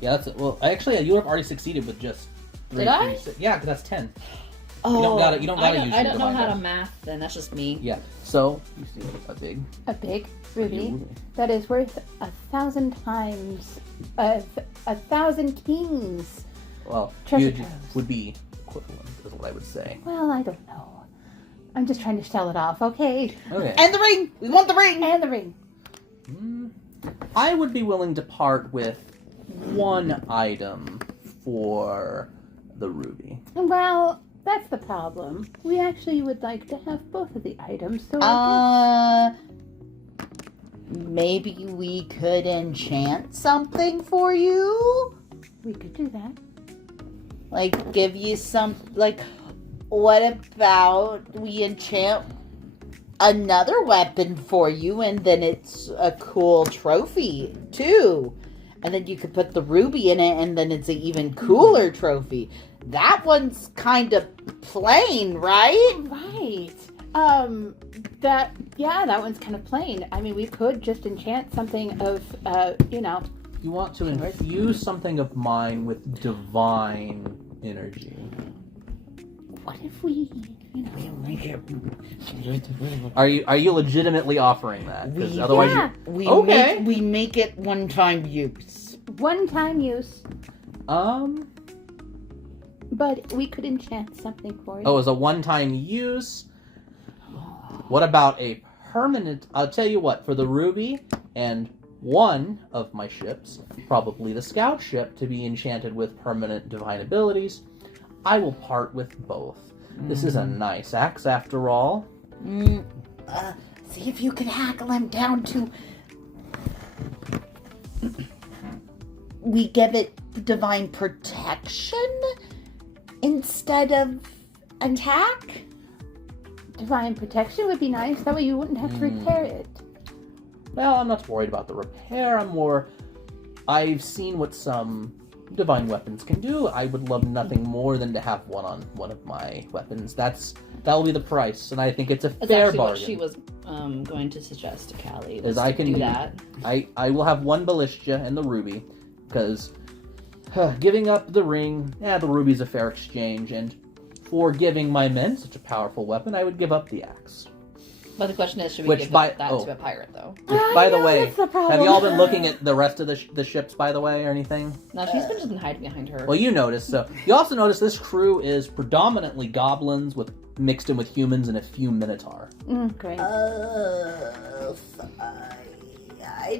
Yeah, that's well. Actually, you would have already succeeded with just 3. Did I? 6. Yeah, because that's 10. Oh, don't gotta use I your don't know divine how to dice. math. Then that's just me. Yeah. So you see a big A big ruby that is worth 1,000 times of 1,000 kings. Well, Treasure you troves. would be equivalent, is what I would say. Well, I don't know. I'm just trying to sell it off, okay? Okay. And the ring! We want the ring! And the ring. I would be willing to part with one item for the ruby. Well, that's the problem. We actually would like to have both of the items, so Maybe we could enchant something for you? we could do that. Like, give you some, like, what about we enchant another weapon for you, and then it's a cool trophy, too. And then you could put the ruby in it, and then it's an even cooler trophy. That one's kind of plain, right? Right. That one's kind of plain. I mean, we could just enchant something of, You want to infuse something of mine with divine energy. what if we, Are you legitimately offering that? Because otherwise, yeah, We Okay. we make it one-time use. one-time use, you but we could enchant something for you. as a one-time use. What about a permanent? I'll tell you what. For the ruby and one of my ships, probably the scout ship, to be enchanted with permanent divine abilities, I will part with both. This is a nice axe, after all. See if you can hackle him down to. We give it divine protection instead of attack. Divine protection would be nice. That way you wouldn't have to repair it. Well, I'm not worried about the repair. I've seen what some divine weapons can do. I would love nothing more than to have one on one of my weapons. That will be the price, and I think it's a That's fair actually bargain. what she was going to suggest to Callie. As Was I to can do that. I will have one ballista and the ruby, because giving up the ring, the ruby's a fair exchange, and for giving my men such a powerful weapon, I would give up the axe. But the question is, should we Which give by- that oh. to a pirate though? By the know, way, that's the problem. have y'all been looking at the rest of the ships, by the way, or anything? No, she's been just hiding behind her. Well, you noticed. So you also notice this crew is predominantly goblins with mixed in with humans and a few minotaur. Great. I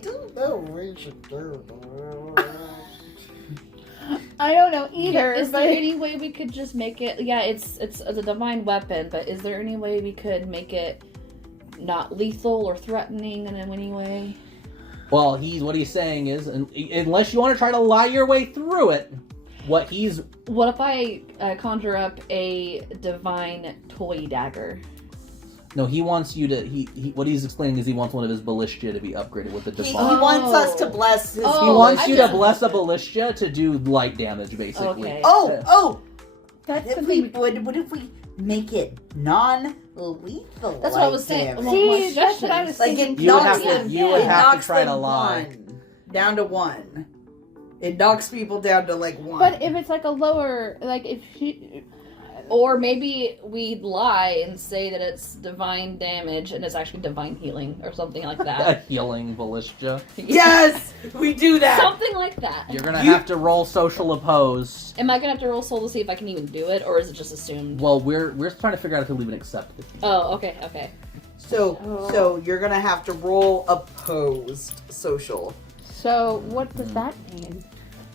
don't know what we should do. I don't know either. Is but there any way we could just make it? Yeah, it's a divine weapon, but is there any way we could make it not lethal or threatening in any way? Well, what he's saying is, unless you want to try to lie your way through it, what if I conjure up a divine toy dagger? No, he wants you to. What he's explaining is he wants one of his ballista to be upgraded with a He divine. wants us to bless his. He Oh, wants I you to just- bless a ballista to do light damage, basically. Okay. Oh! That's What if we make it non-lethal? That's what I was saying. damage? Well, See, my that's what I was Like thinking. it You would knocks have to- them- you would it have to knocks try to them lie. down to 1. It knocks people down to like 1. But if it's like a lower, like if she, Or maybe we lie and say that it's divine damage and it's actually divine healing or something like A that. healing ballista. yes, we do that. Something like that. You're gonna have to roll social opposed. Am I gonna have to roll soul to see if I can even do it, or is it just assumed? Well, we're trying to figure out if he'll even accept it. Oh, okay, okay. So you're gonna have to roll opposed social. so what does that mean?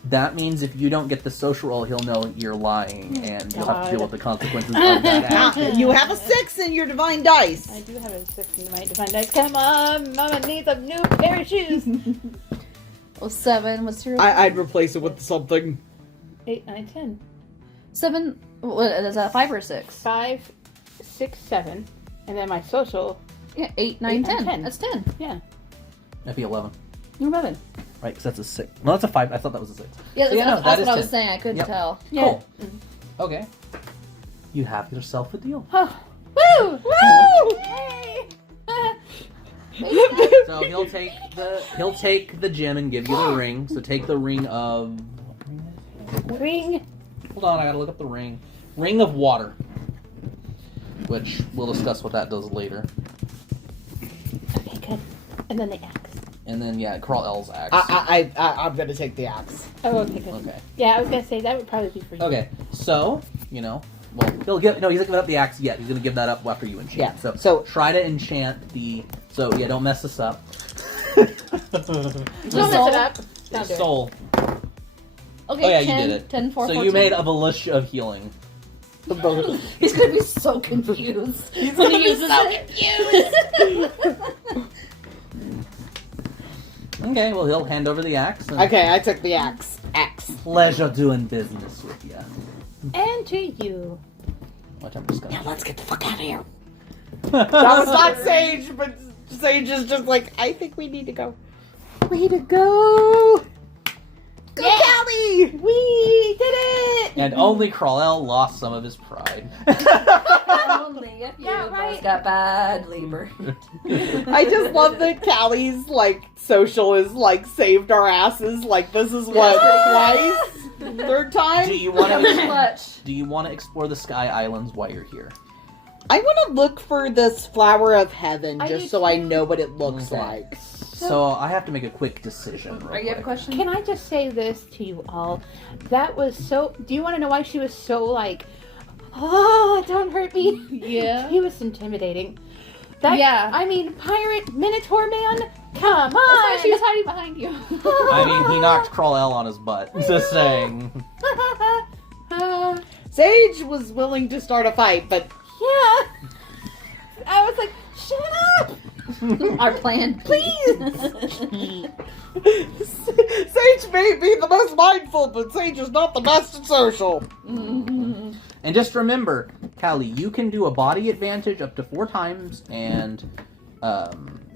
That means if you don't get the social roll, he'll know you're lying, and you'll have to deal with the consequences of that Now, action. you have a 6 in your divine dice. I do have a 6 in my divine dice. Come on, Mama needs a new pair of shoes. Well, 7. What's your I'd replace it with something. 8, 9, 10. 7? What is that? 5 or 6? 5, 6, 7, and then my social. Yeah, 8, 9, 8, 10. 10. That's 10. That'd be 11, 11. right? Because that's a 6. No, that's a 5. I thought that was a 6. Yeah, So, yeah, no, that's that what is I was 10. saying. I couldn't Yep. tell. Yeah. Cool. Okay. You have yourself a deal. Oh, woo! Woo! Yay! So he'll take the gem and give you the ring. So take the ring of. Ring. Hold on, I gotta look up the ring. Ring of water. Which we'll discuss what that does later. Okay, good. And then the axe. And then yeah, Carl L's axe. I'm gonna take the axe. Oh, okay, good. Okay. Yeah, I was gonna say that would probably be for you. Okay. So well, he'll give. No, he's not giving up the axe yet. He's gonna give that up after you enchant. Yeah, So so- try to enchant the. So yeah, don't mess this up. Don't mess it up. Don't do it. Soul. Okay, Oh, yeah, you 10, did it. 10, 4, So 14. you made a militia of healing. He's gonna be so confused. He's gonna he be uses so it. Okay, well he'll hand over the axe. And Okay, I took the axe. Axe. Pleasure doing business with you. And to you. Watch, I'm just Now gonna. let's get the fuck out of here. That was not Sage, but Sage is just like, I think we need to go. Way to go! Go, Yeah. Callie! We did it! And only Krall lost some of his pride. Only if you Yeah, both right. got badly burned. I just love that Callie's like social is like saved our asses. Like this is what twice, third time. Do you want to? Clutch. Do you want to explore the Sky Islands while you're here? I want to look for this flower of heaven I just do so I too. know what it looks Okay. like. So I have to make a quick decision. Real Are you have a quick. question? Can I just say this to you all? That was so. Do you want to know why she was so like, oh, don't hurt me? Yeah. He was intimidating. That, Yeah. I mean, pirate Minotaur man, come That's why on. she was hiding behind you. I mean, he knocked Krall on his butt. Just saying. Sage was willing to start a fight, but Yeah. I was like, shut up. Our plan, Please. Sage may be the most mindful, but Sage is not the best at social. And just remember, Callie, you can do a body advantage up to 4 times, and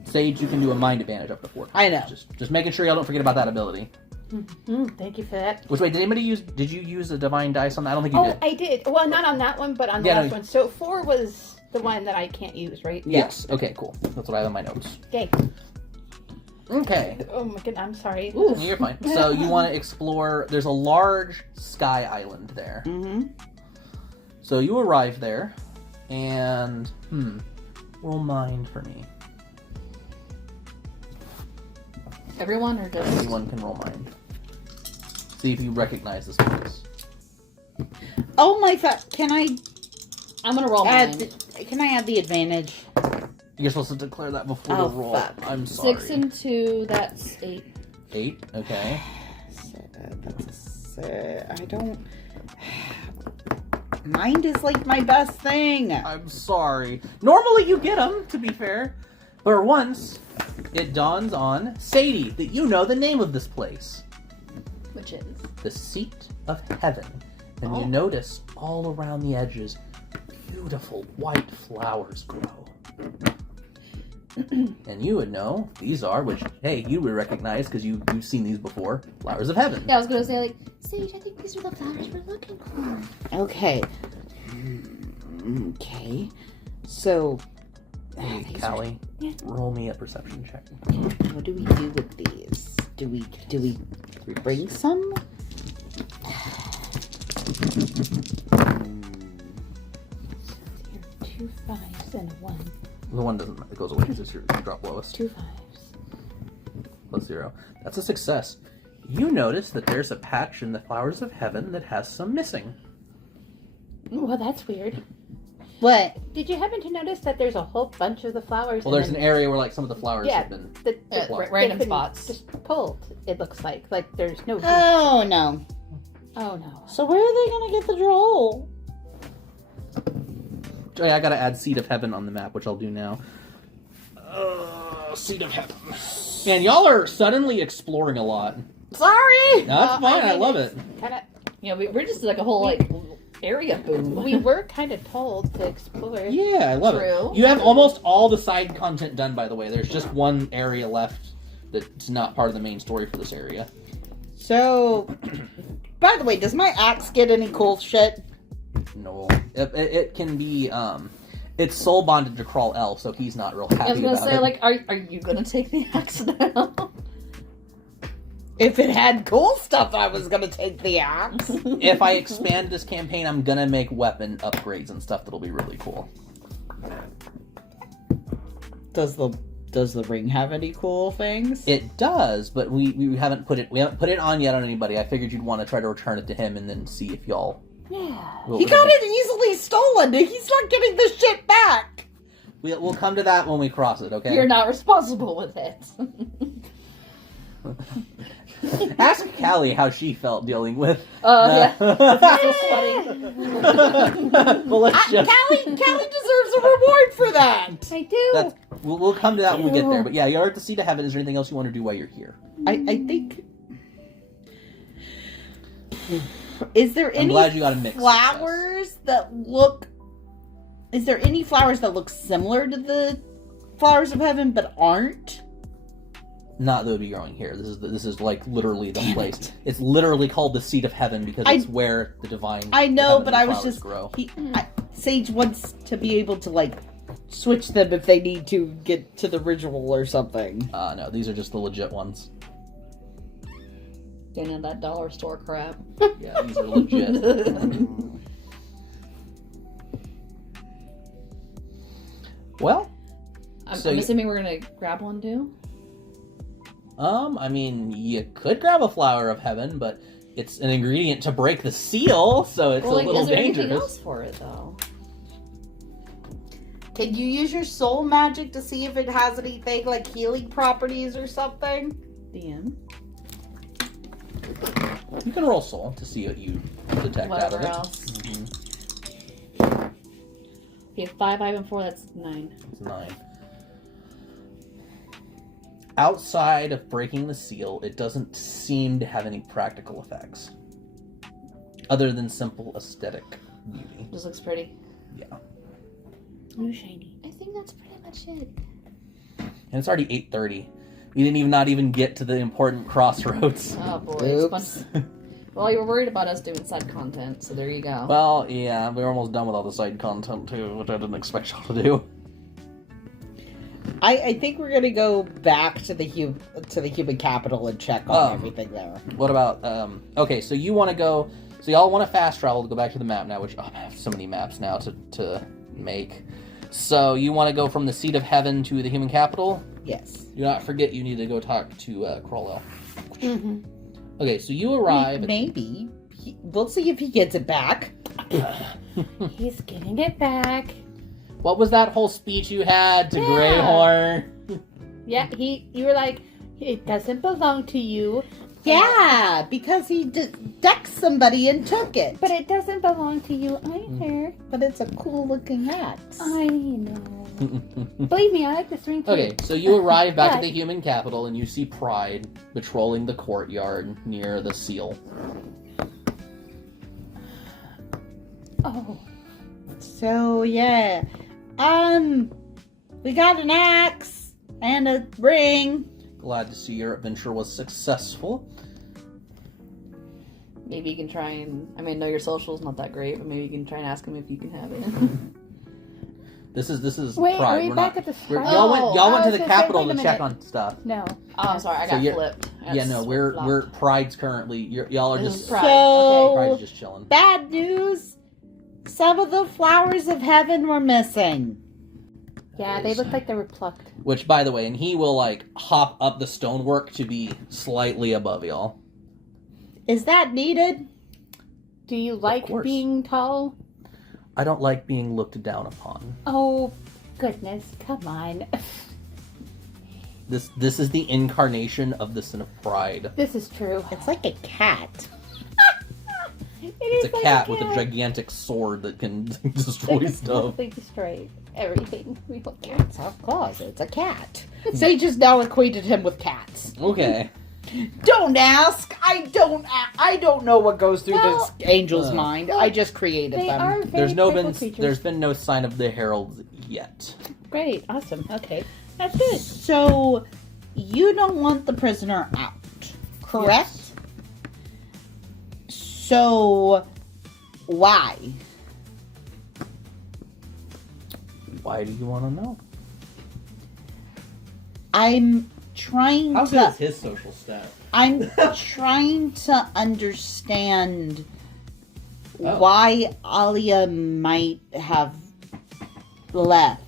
Sage, you can do a mind advantage up to 4 times. I know. Just making sure y'all don't forget about that ability. Thank you for that. Which way did anybody use? Did you use a divine dice on that? I don't think you Oh, did. I did. Well, not on that one, but on the Yeah, last no. one. So 4 was the one that I can't use, right? Yes. Okay. Cool. That's what I have in my notes. Okay. Okay. Oh my goodness, I'm sorry. You're fine. So you want to explore? There's a large sky island there. Mm-hmm. So you arrive there, and roll mind for me. Everyone or just Anyone can roll mind. See if you recognize this place. Oh my god! Can I I'm gonna roll add? mine. Can I add the advantage? You're supposed to declare that before Oh, the roll. fuck. I'm sorry. 6 and 2. That's 8. 8. Okay. I don't. Mind is like my best thing. I'm sorry. Normally you get them, to be fair. But once, it dawns on Sadie that you know the name of this place. Which is The Seat of Heaven. And Oh. you notice all around the edges, beautiful white flowers grow. And you would know these are, which, hey, you would recognize because you've seen these before, flowers of heaven. Yeah, I was gonna say, like, Sage, I think these are the flowers we're looking for. Okay. Okay. So, Hey, Callie, roll me a perception check. what do we do with these? Do we bring some? Two 5s and a 1. The one doesn't, it goes away because you drop lowest. 2 5s. Plus 0. That's a success. You notice that there's a patch in the flowers of heaven that has some missing. Well, that's weird. What? Did you happen to notice that there's a whole bunch of the flowers? Well, there's an area where like some of the flowers Yeah, have been. Random been spots. Just pulled. It looks like there's no. Oh no. Oh no. So where are they gonna get the droll? Oh, yeah, I gotta add Seed of Heaven on the map, which I'll do now. Seed of Heaven. Man, y'all are suddenly exploring a lot. Sorry. No, that's fine. I love it. Kind of. Yeah, we're just like a whole like area boom. We were kind of told to explore. Yeah, I love True. it. You have almost all the side content done, by the way. There's just one area left that's not part of the main story for this area. So, by the way, does my axe get any cool shit? No. It can be, it's soul bonded to Crawl L, so he's not real happy I was gonna about say, it. like, are you gonna take the axe now? If it had cool stuff, I was gonna take the axe. If I expand this campaign, I'm gonna make weapon upgrades and stuff that'll be really cool. Does the ring have any cool things? It does, but we haven't put it on yet on anybody. I figured you'd want to try to return it to him and then see if y'all. Yeah. He got it easily stolen. He's not getting the shit back. We'll come to that when we cross it, okay? You're not responsible with it. Ask Callie how she felt dealing with. Yeah. Well, let's just. Callie deserves a reward for that. I do. That's, we'll come to that when we get there. But yeah, you're at the Seed of Heaven. Is there anything else you want to do while you're here? I think. Is there I'm any glad you got a mix. flowers that look? Is there any flowers that look similar to the flowers of heaven but aren't? Not that would be growing here. This is like literally the place. It's literally called the Seed of Heaven because it's where the divine. I know, the but I was flowers just grow. Sage wants to be able to like switch them if they need to get to the ritual or something. No, these are just the legit ones. Getting that dollar store crap. Yeah, these are legit. Well, I'm So you- assuming we're gonna grab one too. I mean, you could grab a flower of heaven, but it's an ingredient to break the seal, so it's Well, a like, little is there anything dangerous. else for it though? Can you use your soul magic to see if it has anything like healing properties or something? DM. You can roll soul to see what you detect out Whatever of it. else. Mhm. Okay, 5, 5, and 4. That's 9. It's 9. Outside of breaking the seal, it doesn't seem to have any practical effects. Other than simple aesthetic beauty. This looks pretty. Yeah. Ooh, shiny. I think that's pretty much it. And it's already 8:30. You didn't not even get to the important crossroads. Oh boy. Oops. Well, you were worried about us doing side content, so there you go. Well, yeah, we're almost done with all the side content too, which I didn't expect y'all to do. I think we're gonna go back to the human capital and check on everything there. What about, okay, so you want to go, so y'all want to fast travel to go back to the map now, which, I have so many maps now to make. So you want to go from the Seed of Heaven to the human capital? Yes. Do not forget you need to go talk to Crowell. Mm-hmm. Okay, so you arrive. Maybe. We'll see if he gets it back. He's getting it back. What was that whole speech you had to Yeah. Greyhorn? Yeah, you were like, it doesn't belong to you. Yeah, because he decked somebody and took it. But it doesn't belong to you either. But it's a cool looking hat. I know. Believe me, I like this ring too. Okay, so you arrive back at But- the human capital and you see Pride patrolling the courtyard near the seal. Oh, So yeah. We got an axe. And a ring. Glad to see your adventure was successful. Maybe you can try and... I mean, I know your social's not that great, but maybe you can try and ask him if you can have it. This is Wait, pride. are we We're back not, at the we're- start? y'all went I to was the gonna say, capital wait a to check minute. on stuff. No. Oh, I'm sorry, I So got you're- flipped. I Yeah, got no, we're flip-flopped. Pride's currently. Y'all are This just is Pride. So, Pride's just chilling. bad news. Some of the flowers of heaven were missing. Yeah, they looked like they were plucked. Which, by the way, and he will like hop up the stonework to be slightly above y'all. Is that needed? Do you like course. being tall? I don't like being looked down upon. Oh, goodness. Come on. This is the incarnation of the sin of pride. This is true. It's like a cat. It's a cat with a gigantic sword that can destroy stuff. They destroy everything. We don't care. It's of course, it's a cat. Sage has now equated him with cats. Okay. Don't ask. I don't know what goes through Well, this angel's uh, mind. well, I just created They them. are very There's creatures. been no sign of the heralds yet. Great. Awesome. Okay. That's good. So, you don't want the prisoner out, correct? Yes. So, why? Why do you want to know? I'm trying How to. good is his social stat? I'm trying to understand Oh. why Alia might have left.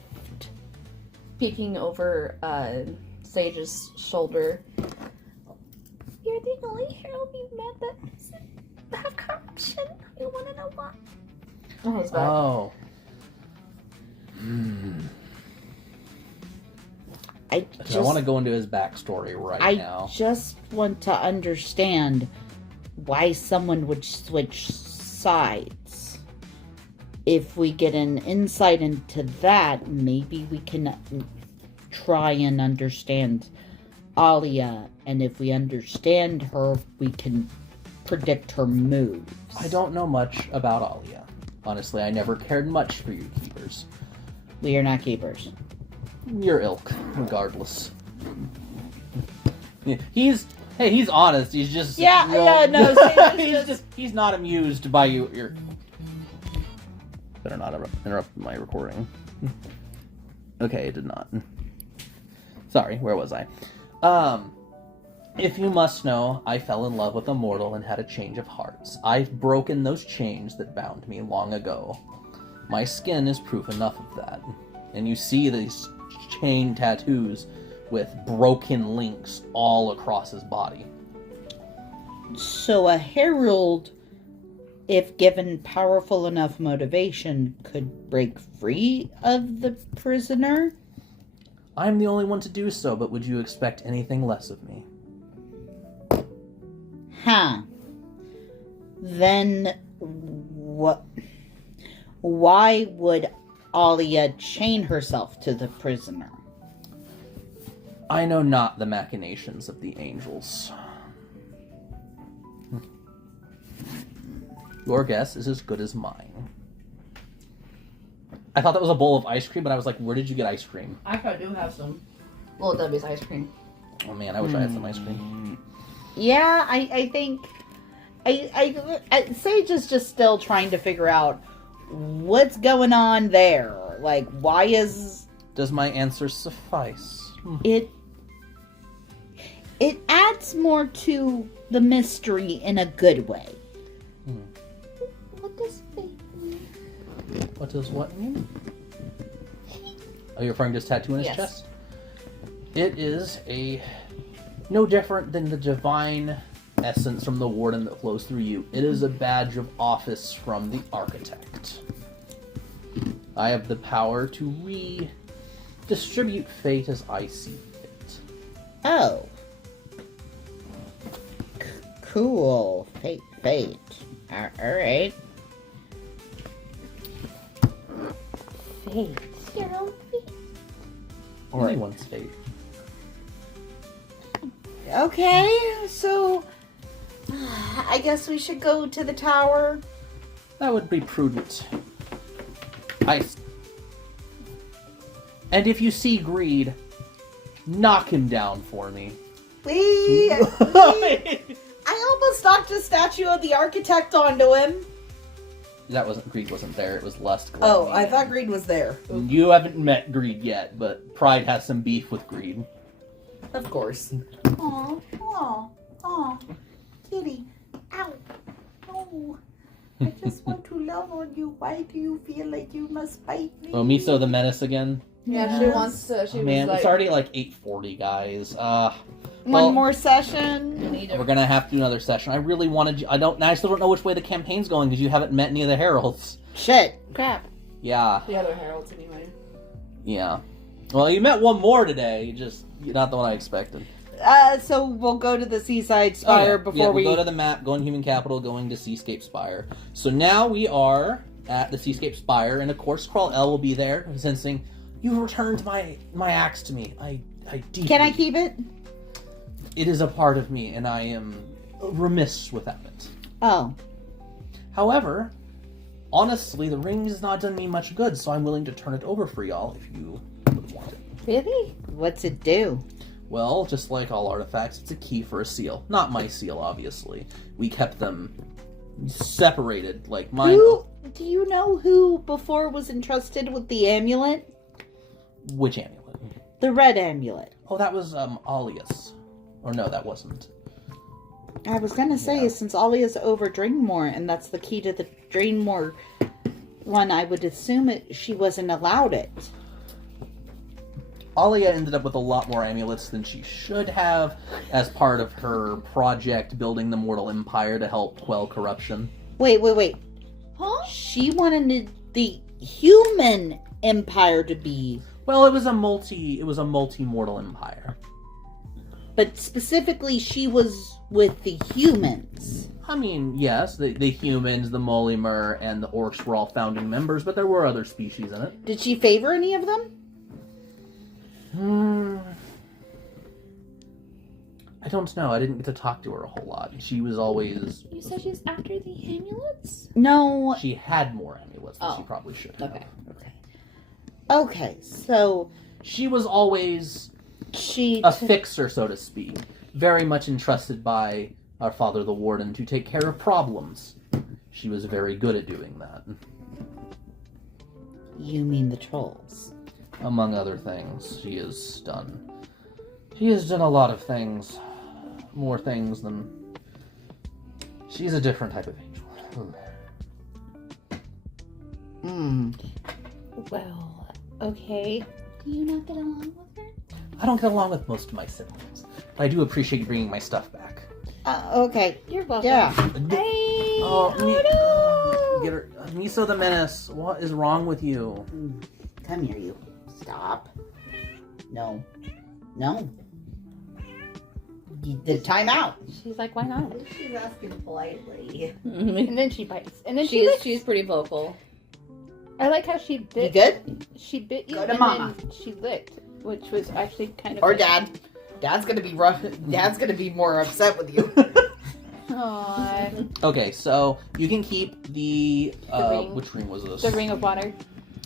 Peeking over Sage's shoulder. You're the only herald we've met that have corruption. You want to know why? Oh, he's back. Oh. I I want to go into his backstory right now. just want to understand why someone would switch sides. If we get an insight into that, maybe we can try and understand Alia, and if we understand her, we can predict her moves. I don't know much about Alia. Honestly, I never cared much for you keepers. We are not keepers. Your ilk, regardless. Yeah, he's honest. He's just he's not amused by you. You're better not interrupt my recording. Okay, it did not. Sorry, where was I? If you must know, I fell in love with a mortal and had a change of hearts. I've broken those chains that bound me long ago. My skin is proof enough of that. And you see these chain tattoos with broken links all across his body. So a herald, if given powerful enough motivation, could break free of the prisoner? I'm the only one to do so, but would you expect anything less of me? Huh. Then what? Why would Alia chain herself to the prisoner? I know not the machinations of the angels. Your guess is as good as mine. I thought that was a bowl of ice cream, but I was like, where did you get ice cream? Actually, I do have some. Little Debbie's ice cream. Oh man, I wish I had some ice cream. Yeah, I think Sage is just still trying to figure out what's going on there. Like, why is Does my answer suffice? it? It adds more to the mystery in a good way. What does fate mean? What does what mean? Oh, you're referring to his tattoo in his Yes. chest? It is no different than the divine essence from the warden that flows through you. It is a badge of office from the architect. I have the power to redistribute fate as I see fit. Oh. Cool. Fate. Alright. Fate. Your own feet. Or anyone's fate. Okay, so I guess we should go to the tower. That would be prudent. And if you see greed, knock him down for me. I almost knocked a statue of the architect onto him. That wasn't Greed wasn't there. It was Lust. Oh, I thought Greed was there. You haven't met Greed yet, but Pride has some beef with Greed. Of course. Aw, kitty, ow, no. I just want to love on you. Why do you feel like you must bite me? Oh, Miso the Menace again. Yeah, she wants to. She Man, was like, it's already like 8:40, guys. Well, One more session. "You need to-" We're gonna have to do another session. I really wanted you. I still don't know which way the campaign's going because you haven't met any of the heralds. Shit. Crap. Yeah, the other heralds anyway. yeah. Well, you met one more today. You're not the one I expected. So we'll go to the Seaside Spire before we'll go to the map, going Human Capital, going to Seascape Spire. So now we are at the Seascape Spire, and of course, Crawl L will be there, sensing you returned my axe to me. I deeply. Can I keep it? It is a part of me, and I am remiss without it. Oh. However, honestly, the ring has not done me much good, so I'm willing to turn it over for y'all if you would want it. Really? What's it do? Well, just like all artifacts, it's a key for a seal. Not my seal, obviously. We kept them separated, like mine. Who? Do you know who before was entrusted with the amulet? Which amulet? The red amulet. Oh, that was Alias. Or no, that wasn't. I was gonna say, Yeah. since Alia's over Drainmore, and that's the key to the Drainmore one, I would assume she wasn't allowed it. Alia ended up with a lot more amulets than she should have as part of her project building the Mortal Empire to help quell corruption. Wait. Huh? She wanted the human empire to be, Well, it was a multi-mortal empire. but specifically she was with the humans. I mean, yes, the humans, the Molimur, and the orcs were all founding members, but there were other species in it. Did she favor any of them? I don't know. I didn't get to talk to her a whole lot. She was always... You said she's after the amulets? No. She had more amulets than she Oh. probably should have. Okay, so She was always she... a fixer, so to speak. Very much entrusted by our father, the Warden, to take care of problems. She was very good at doing that, You mean the trolls? among other things. She has done a lot of things. More things than... She's a different type of angel. Well, okay. Do you not get along with her? I don't get along with most of my siblings, but I do appreciate you bringing my stuff back. Okay. You're welcome. Yeah. Hey, Get her, Miso the Menace. What is wrong with you? Come here, you. Stop. No. The time out. She's like, why not? She's asking politely. And then she bites. And then she licks. she's pretty vocal. I like how she You bit. good? She bit you Go to and Mama. then she licked, which was actually kind of. Or funny. Dad. Dad's gonna be rough. Dad's gonna be more upset with you. Aw, Okay, so you can keep the ring. which ring was this? the ring of water.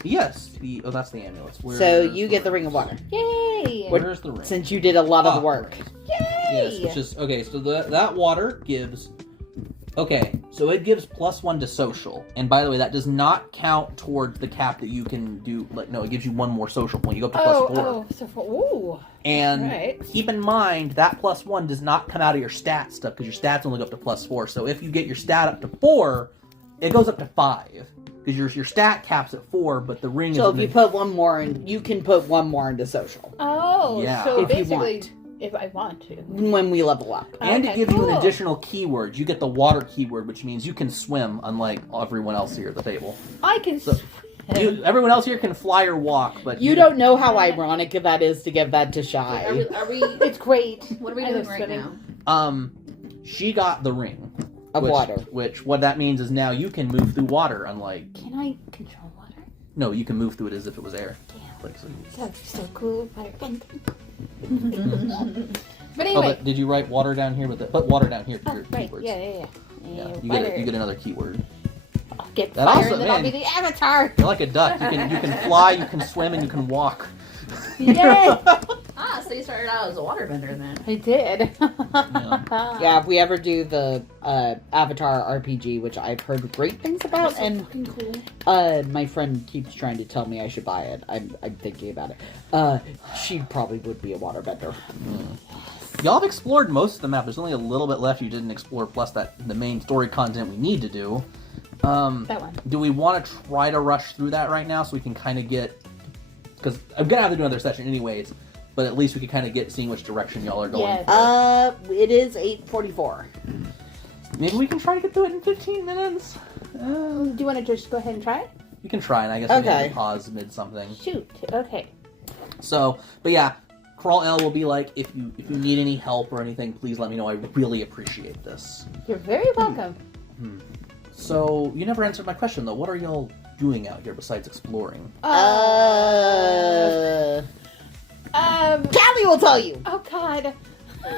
Yes. That's the amulets. So you get the ring of water. Yay! Where's the ring? Since you did a lot of the Ah, work. Yes, Yay! which is okay. So that water gives. Okay, so it gives +1 to social, and by the way, that does not count towards the cap that you can do. Like, no, it gives you one more social point. You go up to +4. So for ooh. And Right. keep in mind that +1 does not come out of your stat stuff because your stats only go up to +4. So if you get your stat up to 4, it goes up to 5 because your stat caps at 4, but the ring So is. if you put one more in, you can put one more into social Oh, Yeah. so If you basically, want. if I want to. when we level up. and Okay, it gives you an cool. additional keyword. You get the water keyword, which means you can swim, unlike everyone else here at the table. I can. So- Everyone else here can fly or walk, but You don't know how ironic that is to give that to Are Shy. we It's great. what are we I doing love right swimming. now? She got the ring Of water. Which what that means is now you can move through water, unlike Can I control water? no, you can move through it as if it was air. Like, so That's so cool. Water. But Oh, anyway. but did you write water down here? Put water down here for Oh, your right. keywords. Yeah. Yeah, Water. you get another keyword. I'll get That fire also- and then I'll man. be the avatar. You're like a duck. You can fly, you can swim, and you can walk. Yay! Ah, so you started out as a waterbender then. I did. Yeah, if we ever do the Avatar RPG, which I've heard great things about, and Fucking cool. my friend keeps trying to tell me I should buy it. I'm thinking about it. She probably would be a waterbender. Y'all have explored most of the map. There's only a little bit left you didn't explore, plus the main story content we need to do. That one. Do we want to try to rush through that right now so we can kind of get... Because I'm going to have to do another session anyways, but at least we can kind of get seeing which direction y'all are going. Yes. It is 8:44. Maybe we can try to get through it in 15 minutes? Do you want to just go ahead and try it? We can try, and I guess we Okay. can pause mid-something. Shoot. Okay. So, but yeah, Crawl L will be like, if you need any help or anything, please let me know. I really appreciate this. You're very welcome. So, you never answered my question, though. What are y'all doing out here besides exploring? Callie will tell you. Oh God.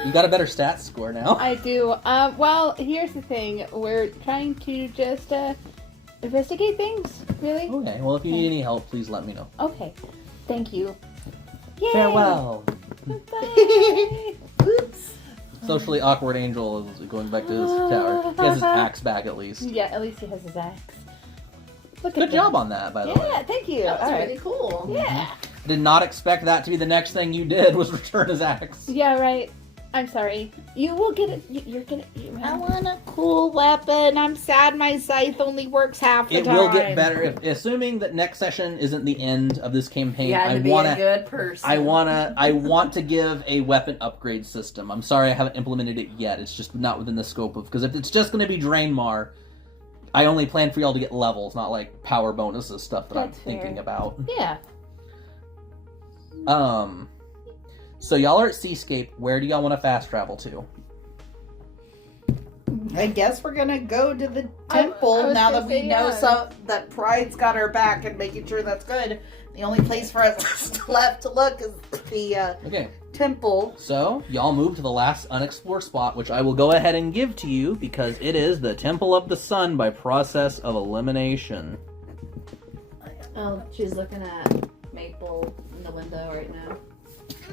You got a better stats score now. I do. Well, here's the thing. We're trying to just investigate things. Really? Okay, well, if you need any help, please let me know. Okay. Thank you. Yay. Farewell. Bye. Oops. Socially awkward Angel is going back to his tower. He has his axe back at least. Yeah. At least he has his axe. Look Good at job that. on that, by the way. Yeah. Thank you. That was All right. really cool. Yeah. Did not expect that to be the next thing you did was return his axe. Yeah. Right. I'm sorry. You will get it. You're gonna. I want a cool weapon. I'm sad my scythe only works half the It time. will get better, assuming that next session isn't the end of this campaign. You had I to be wanna, a good person. I want to give a weapon upgrade system. I'm sorry I haven't implemented it yet. It's just not within the scope of, because if it's just going to be Draenmar, I only plan for y'all to get levels, not like power bonuses stuff that That's I'm thinking fair. about. Yeah. So y'all are at Seascape. Where do y'all want to fast travel to? I guess we're gonna go to the I temple was now gonna that we say, know yeah. that Pride's got our back and making sure that's good. The only place for us left to look is the Okay. temple. So, y'all move to the last unexplored spot, which I will go ahead and give to you because it is the Temple of the Sun by process of elimination. Oh, she's looking at Maple in the window right now.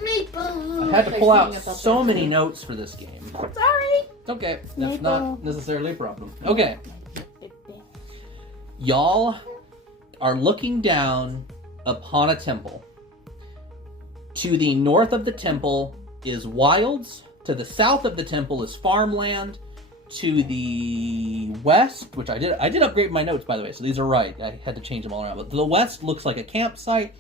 I had to pull out so many notes for this game. Sorry. It's okay. That's not Maple. necessarily a problem. Okay. Y'all are looking down upon a temple. To the north of the temple is wilds. To the south of the temple is farmland. To the west, which I did upgrade my notes, by the way, so these are right. I had to change them all around. But to the west looks like a campsite.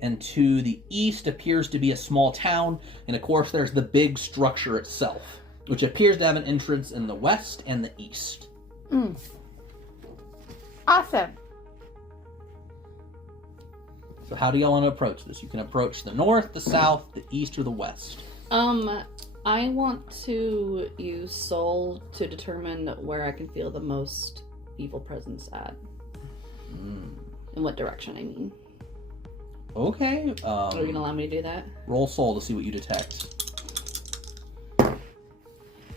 And to the east appears to be a small town. And of course there's the big structure itself, which appears to have an entrance in the west and the east. Awesome. So how do y'all want to approach this? You can approach the north, the south, the east, or the west. I want to use soul to determine where I can feel the most evil presence at. In what direction, I mean. Okay. Are you gonna allow me to do that? Roll soul to see what you detect.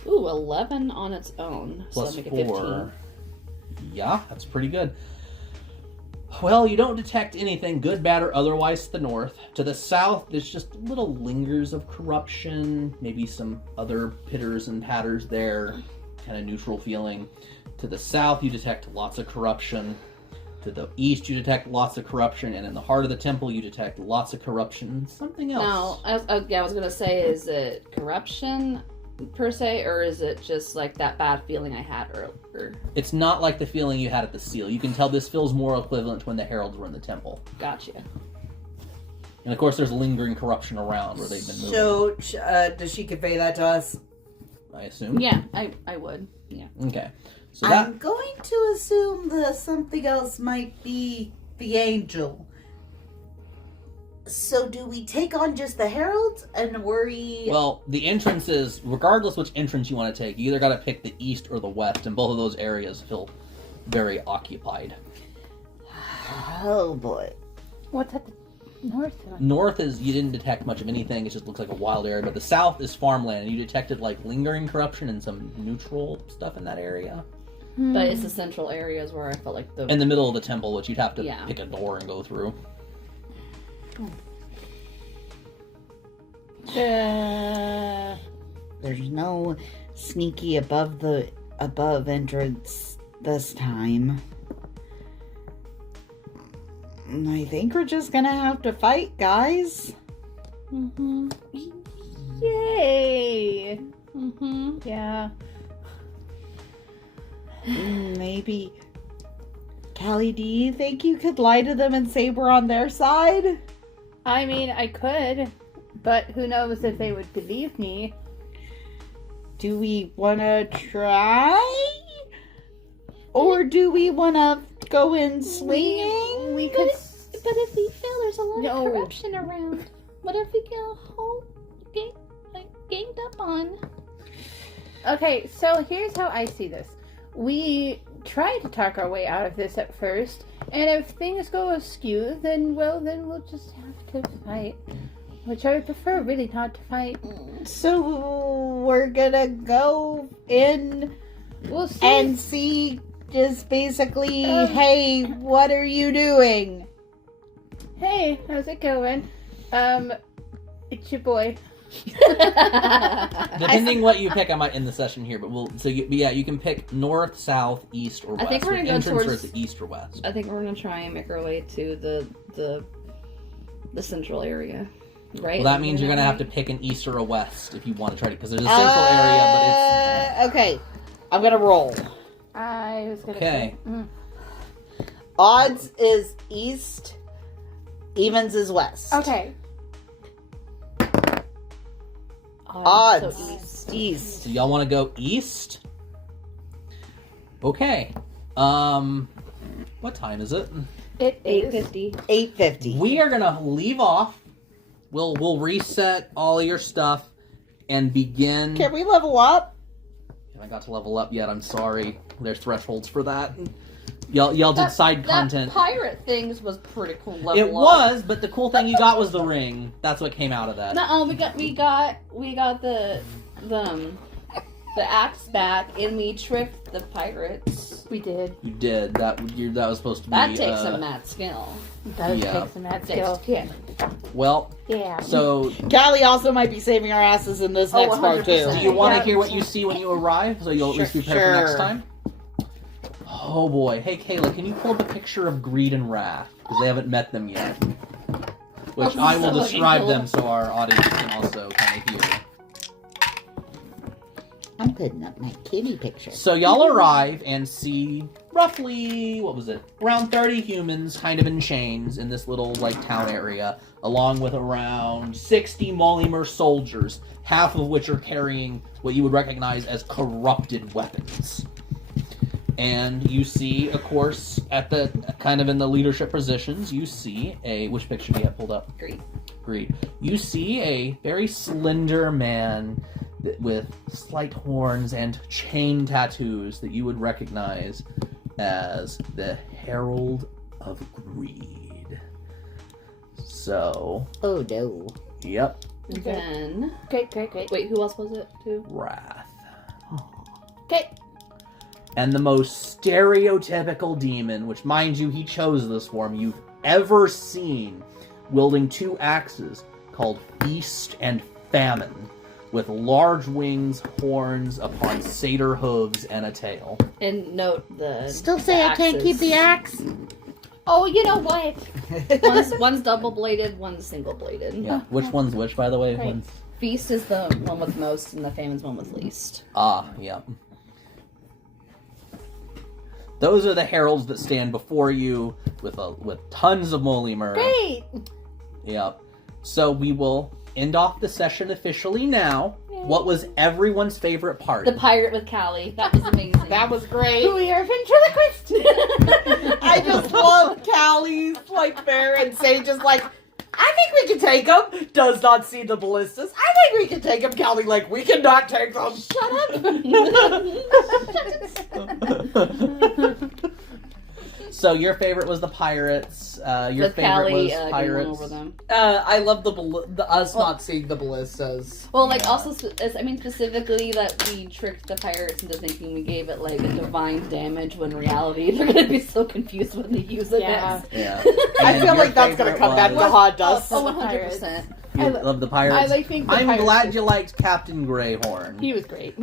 Ooh, 11 on its own. Plus so make it 4. Yeah, that's pretty good. Well, you don't detect anything, good, bad, or otherwise, to the north. To the south, there's just little lingers of corruption, maybe some other pitters and patters there, kind of neutral feeling. To the south, you detect lots of corruption. To the east, you detect lots of corruption, and in the heart of the temple, you detect lots of corruption and something else. No, I was gonna say, is it corruption per se, or is it just like that bad feeling I had earlier? It's not like the feeling you had at the seal. You can tell this feels more equivalent to when the heralds were in the temple. Gotcha. And of course, there's lingering corruption around where they've been moving. So, does she convey that to us? I assume. Yeah, I would. Yeah. Okay. So that I'm going to assume that something else might be the angel. So do we take on just the heralds and worry? well, the entrance is regardless which entrance you want to take. You either got to pick the east or the west, and both of those areas feel very occupied. Oh boy. What's at the north one? North is you didn't detect much of anything. It just looks like a wild area. But the south is farmland, and you detected like lingering corruption and some neutral stuff in that area. But it's the central areas where I felt like the... In the middle of the temple, which you'd have to Yeah. pick a door and go through. There's no sneaky above entrance this time. I think we're just gonna have to fight, guys. Mm-hmm. Yay! Mm-hmm. Yeah. Maybe. Callie, do you think you could lie to them and say we're on their side? I mean, I could, but who knows if they would believe me. Do we want to try? Or do we want to go in swinging? We could. But if we feel there's a lot No. of corruption around, what if we get a whole ganged up on? Okay, so here's how I see this. We try to talk our way out of this at first, and if things go askew, then we'll just have to fight. Which I would prefer really not to fight. So we're gonna go in We'll see. and see, just basically, hey, what are you doing? Hey, how's it going? It's your boy. Depending what you pick, I might end the session here, but you can pick north, south, east, or west. I think we're with gonna go entrance towards- towards the east or west. I think we're gonna try and make our way to the central area, right? Well, that means you're gonna have to pick an east or a west if you want to try to, because there's a central area, but Okay, I'm gonna roll. I was gonna Okay. say. Odds is east, evens is west. Okay. Odds. So east. East. So y'all want to go east? Okay. What time is it? It is. 8:50. 8:50. We are gonna leave off. We'll reset all your stuff and begin. Can we level up? I got to level up yet. I'm sorry. There's thresholds for that. Y'all did side content. That pirate things was pretty cool. Level It up. was, but the cool thing you got was the ring. That's what came out of that. No, we got the axe back, and we tricked the pirates. We did. You did that. That was supposed to be. That takes a mad skill. Does Yeah. take some mad Takes- skill. Yeah. Well, Yeah. so Callie also might be saving our asses in this next part too. 100%. do you want to Yeah. hear what you see when you arrive, so you'll at least prepare for next Sure. time? Oh boy. Hey Kayla, can you pull up a picture of Greed and Wrath? Because they haven't met them yet. Which Oh, I will so describe cool. them so our audience can also kind of hear. I'm putting up my kitty picture. So y'all arrive and see roughly, what was it? Around 30 humans kind of in chains in this little town area, along with around 60 Molymer soldiers, half of which are carrying what you would recognize as corrupted weapons. And you see, of course, at the kind of in the leadership positions, you see which picture do you have pulled up? Greed. You see a very slender man with slight horns and chain tattoos that you would recognize as the Herald of Greed. So, Oh no. yep, Then Great. wait, who else was it too? Wrath. Okay. And the most stereotypical demon, which mind you, he chose this form, you've ever seen, wielding two axes called Feast and Famine, with large wings, horns upon satyr hooves, and a tail. And note the Still say I can't keep the axe. Oh, you know what? one's double bladed, one's single bladed. Yeah. Which one's which, by the way? Right. One's... Feast is the one with most, and the Famine's one with least. Ah, yeah. Those are the heralds that stand before you with tons of Molymer. Great. Yep. So we will end off the session officially now. What was everyone's favorite part? The pirate with Callie. That was amazing. That was great. Who we are ventriloquist. I just love Callie's fair and say just I think we can take them. Does not see the ballistas. I think we can take them. Callie we cannot take them. Shut up. So your favorite was the pirates. Your With favorite Callie was going pirates. over them. I love the us not seeing the ballistas. Well, Yeah. also, specifically that we tricked the pirates into thinking we gave it a divine damage when in reality they're gonna be so confused when they use it. Yeah. Yeah. I And feel your like that's gonna favorite come back to was- haunt us. Oh, 100%. You I love the pirates? I like think the I'm pirates glad was- you liked Captain Greyhorn. He was great.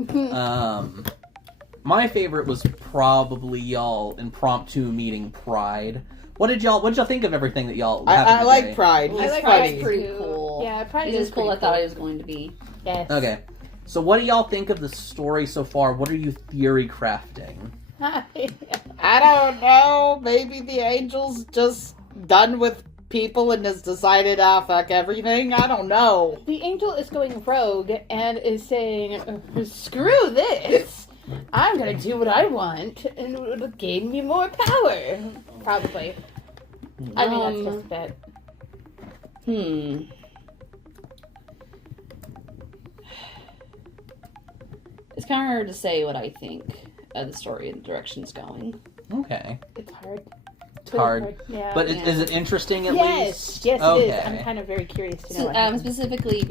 My favorite was probably y'all impromptu meeting Pride. What'd y'all think of everything that y'all happened I like today? Pride. He's I like funny. Pride pretty too. cool. Yeah, Pride He's is as cool as pretty I thought he was going to be. Yes. Okay. So what do y'all think of the story so far? What are you theory crafting? I don't know. Maybe the angel's just done with people and has decided, fuck everything. I don't know. The angel is going rogue and is saying, "Screw this! I'm gonna do what I want, and it'll gain me more power." Probably. I mean, that's just a bet. It's kind of hard to say what I think of the story and the direction it's going. Okay. It's hard. It's hard. Yeah. But Yeah. is it interesting at yes, least? yes, Okay. it is. I'm kind of very curious to know. what So, happens. specifically,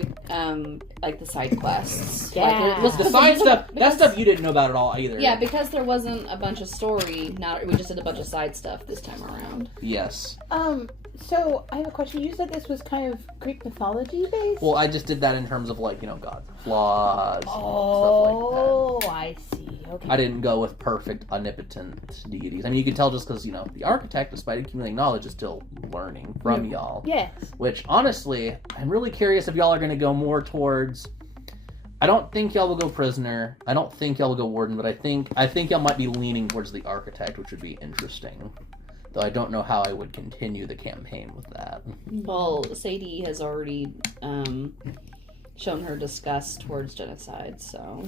like the side quests. Yeah. Like, The side stuff, that stuff you didn't know about at all either. Yeah, because there wasn't a bunch of story. Now we just did a bunch of side stuff this time around. Yes. So I have a question. You said this was kind of Greek mythology based. Well, I just did that in terms of like, God flaws and stuff Oh, I see. Okay. like that. I didn't go with perfect, omnipotent deities. I mean, you can tell just because, the architect, despite accumulating knowledge, is still learning from y'all. Yes. Which, honestly, I'm really curious if y'all are going to go more towards... I don't think y'all will go prisoner. I don't think y'all will go warden, but I think y'all might be leaning towards the architect, which would be interesting. Though I don't know how I would continue the campaign with that. Well, Sadie has already shown her disgust towards genocide, so.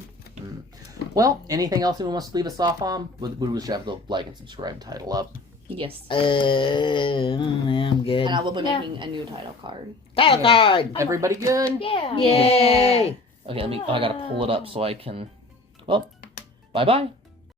Well, anything else anyone wants to leave us off on? We should have the like and subscribe title up. Yes. I'm good. And I will be Yeah. making a new title card. Battle card! Everybody good? Yeah. Yay! Okay, I gotta pull it up so I can... Well, bye-bye.